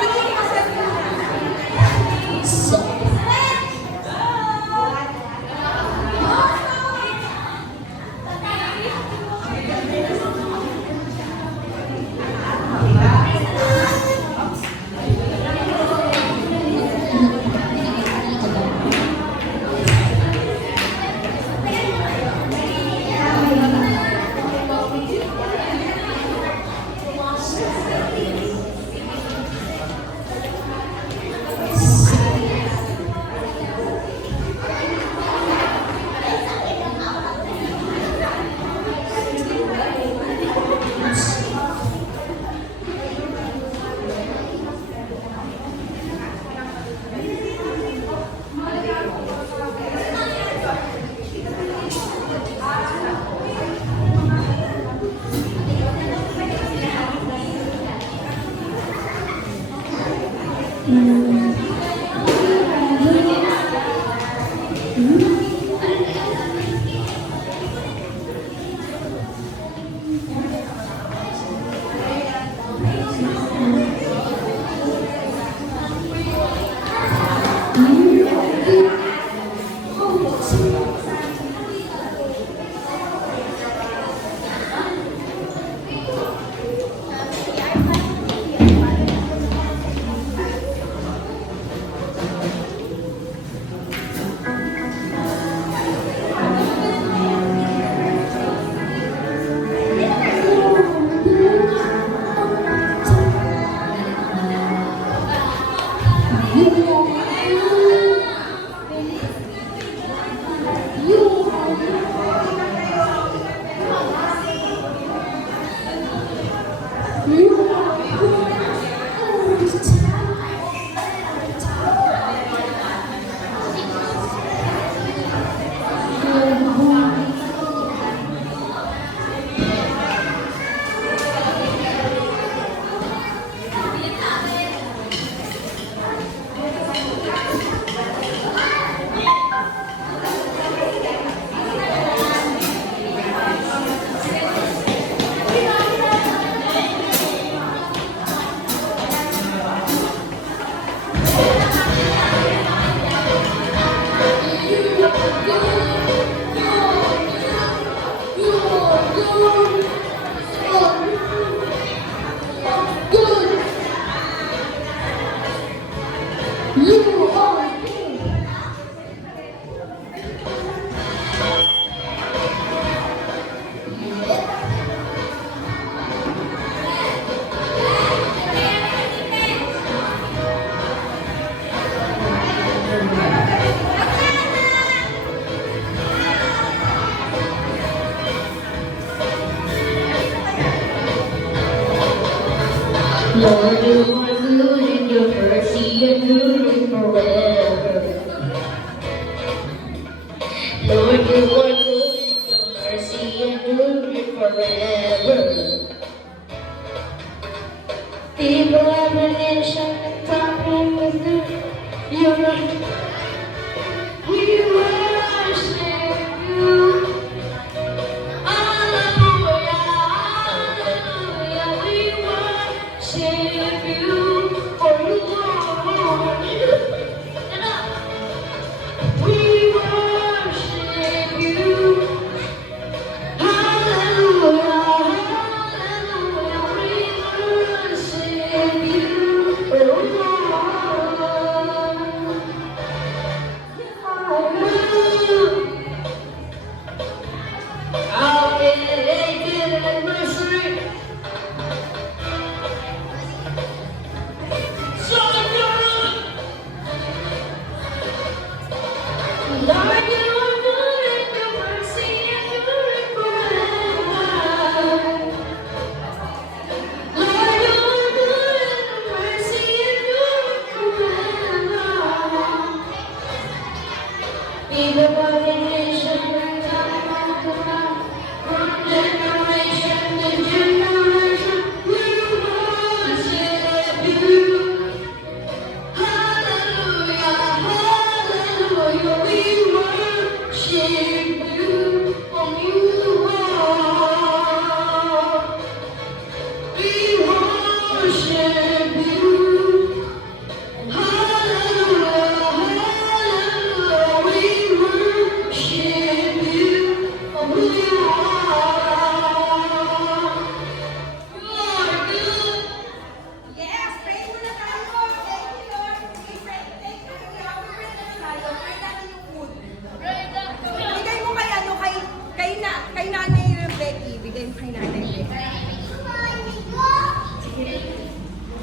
Lord, you are good and your mercy endures forever. Lord, you are good and your mercy endures forever. People of the nation, talking with you, we worship you. Hallelujah, hallelujah, we worship you, for you are we worship you. Hallelujah, hallelujah, we worship you, oh Lord. Out in the naked anniversary. So good. Lord, you are good and your mercy endures forever. Lord, you are good and your mercy endures forever. Be the one nation brings out the light. From generation to generation, we worship you. Hallelujah, hallelujah, we worship you. For you are. We worship you. Hallelujah, hallelujah, we worship you. For who you are. You are good. Yes, pray muna tayo. Thank you, Lord. We pray. Thank you. We pray na tayo. Pray natin yung food. Bigay mo kay Nanay Becky. Bigay mo kay Nanay Becky.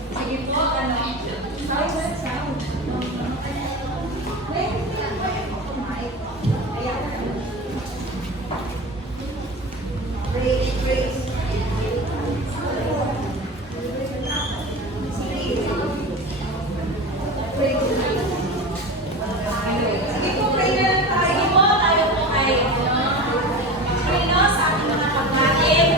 Sige po, ano? Sound. Praise, praise. Sige po, pray na lang tayo. Tayo po kay Panginoon sa ating mga kapatid.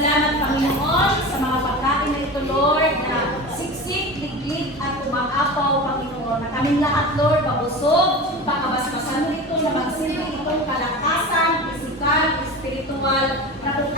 Salamat, Panginoon, sa mga pagkain na ito, Lord, na siksik, liglig, at umaapaw, Panginoon. Na kaming lahat, Lord, mabusog, pakabasbasan mo ito na magsilbi itong kalakasan, pisikal, espiritual, na kung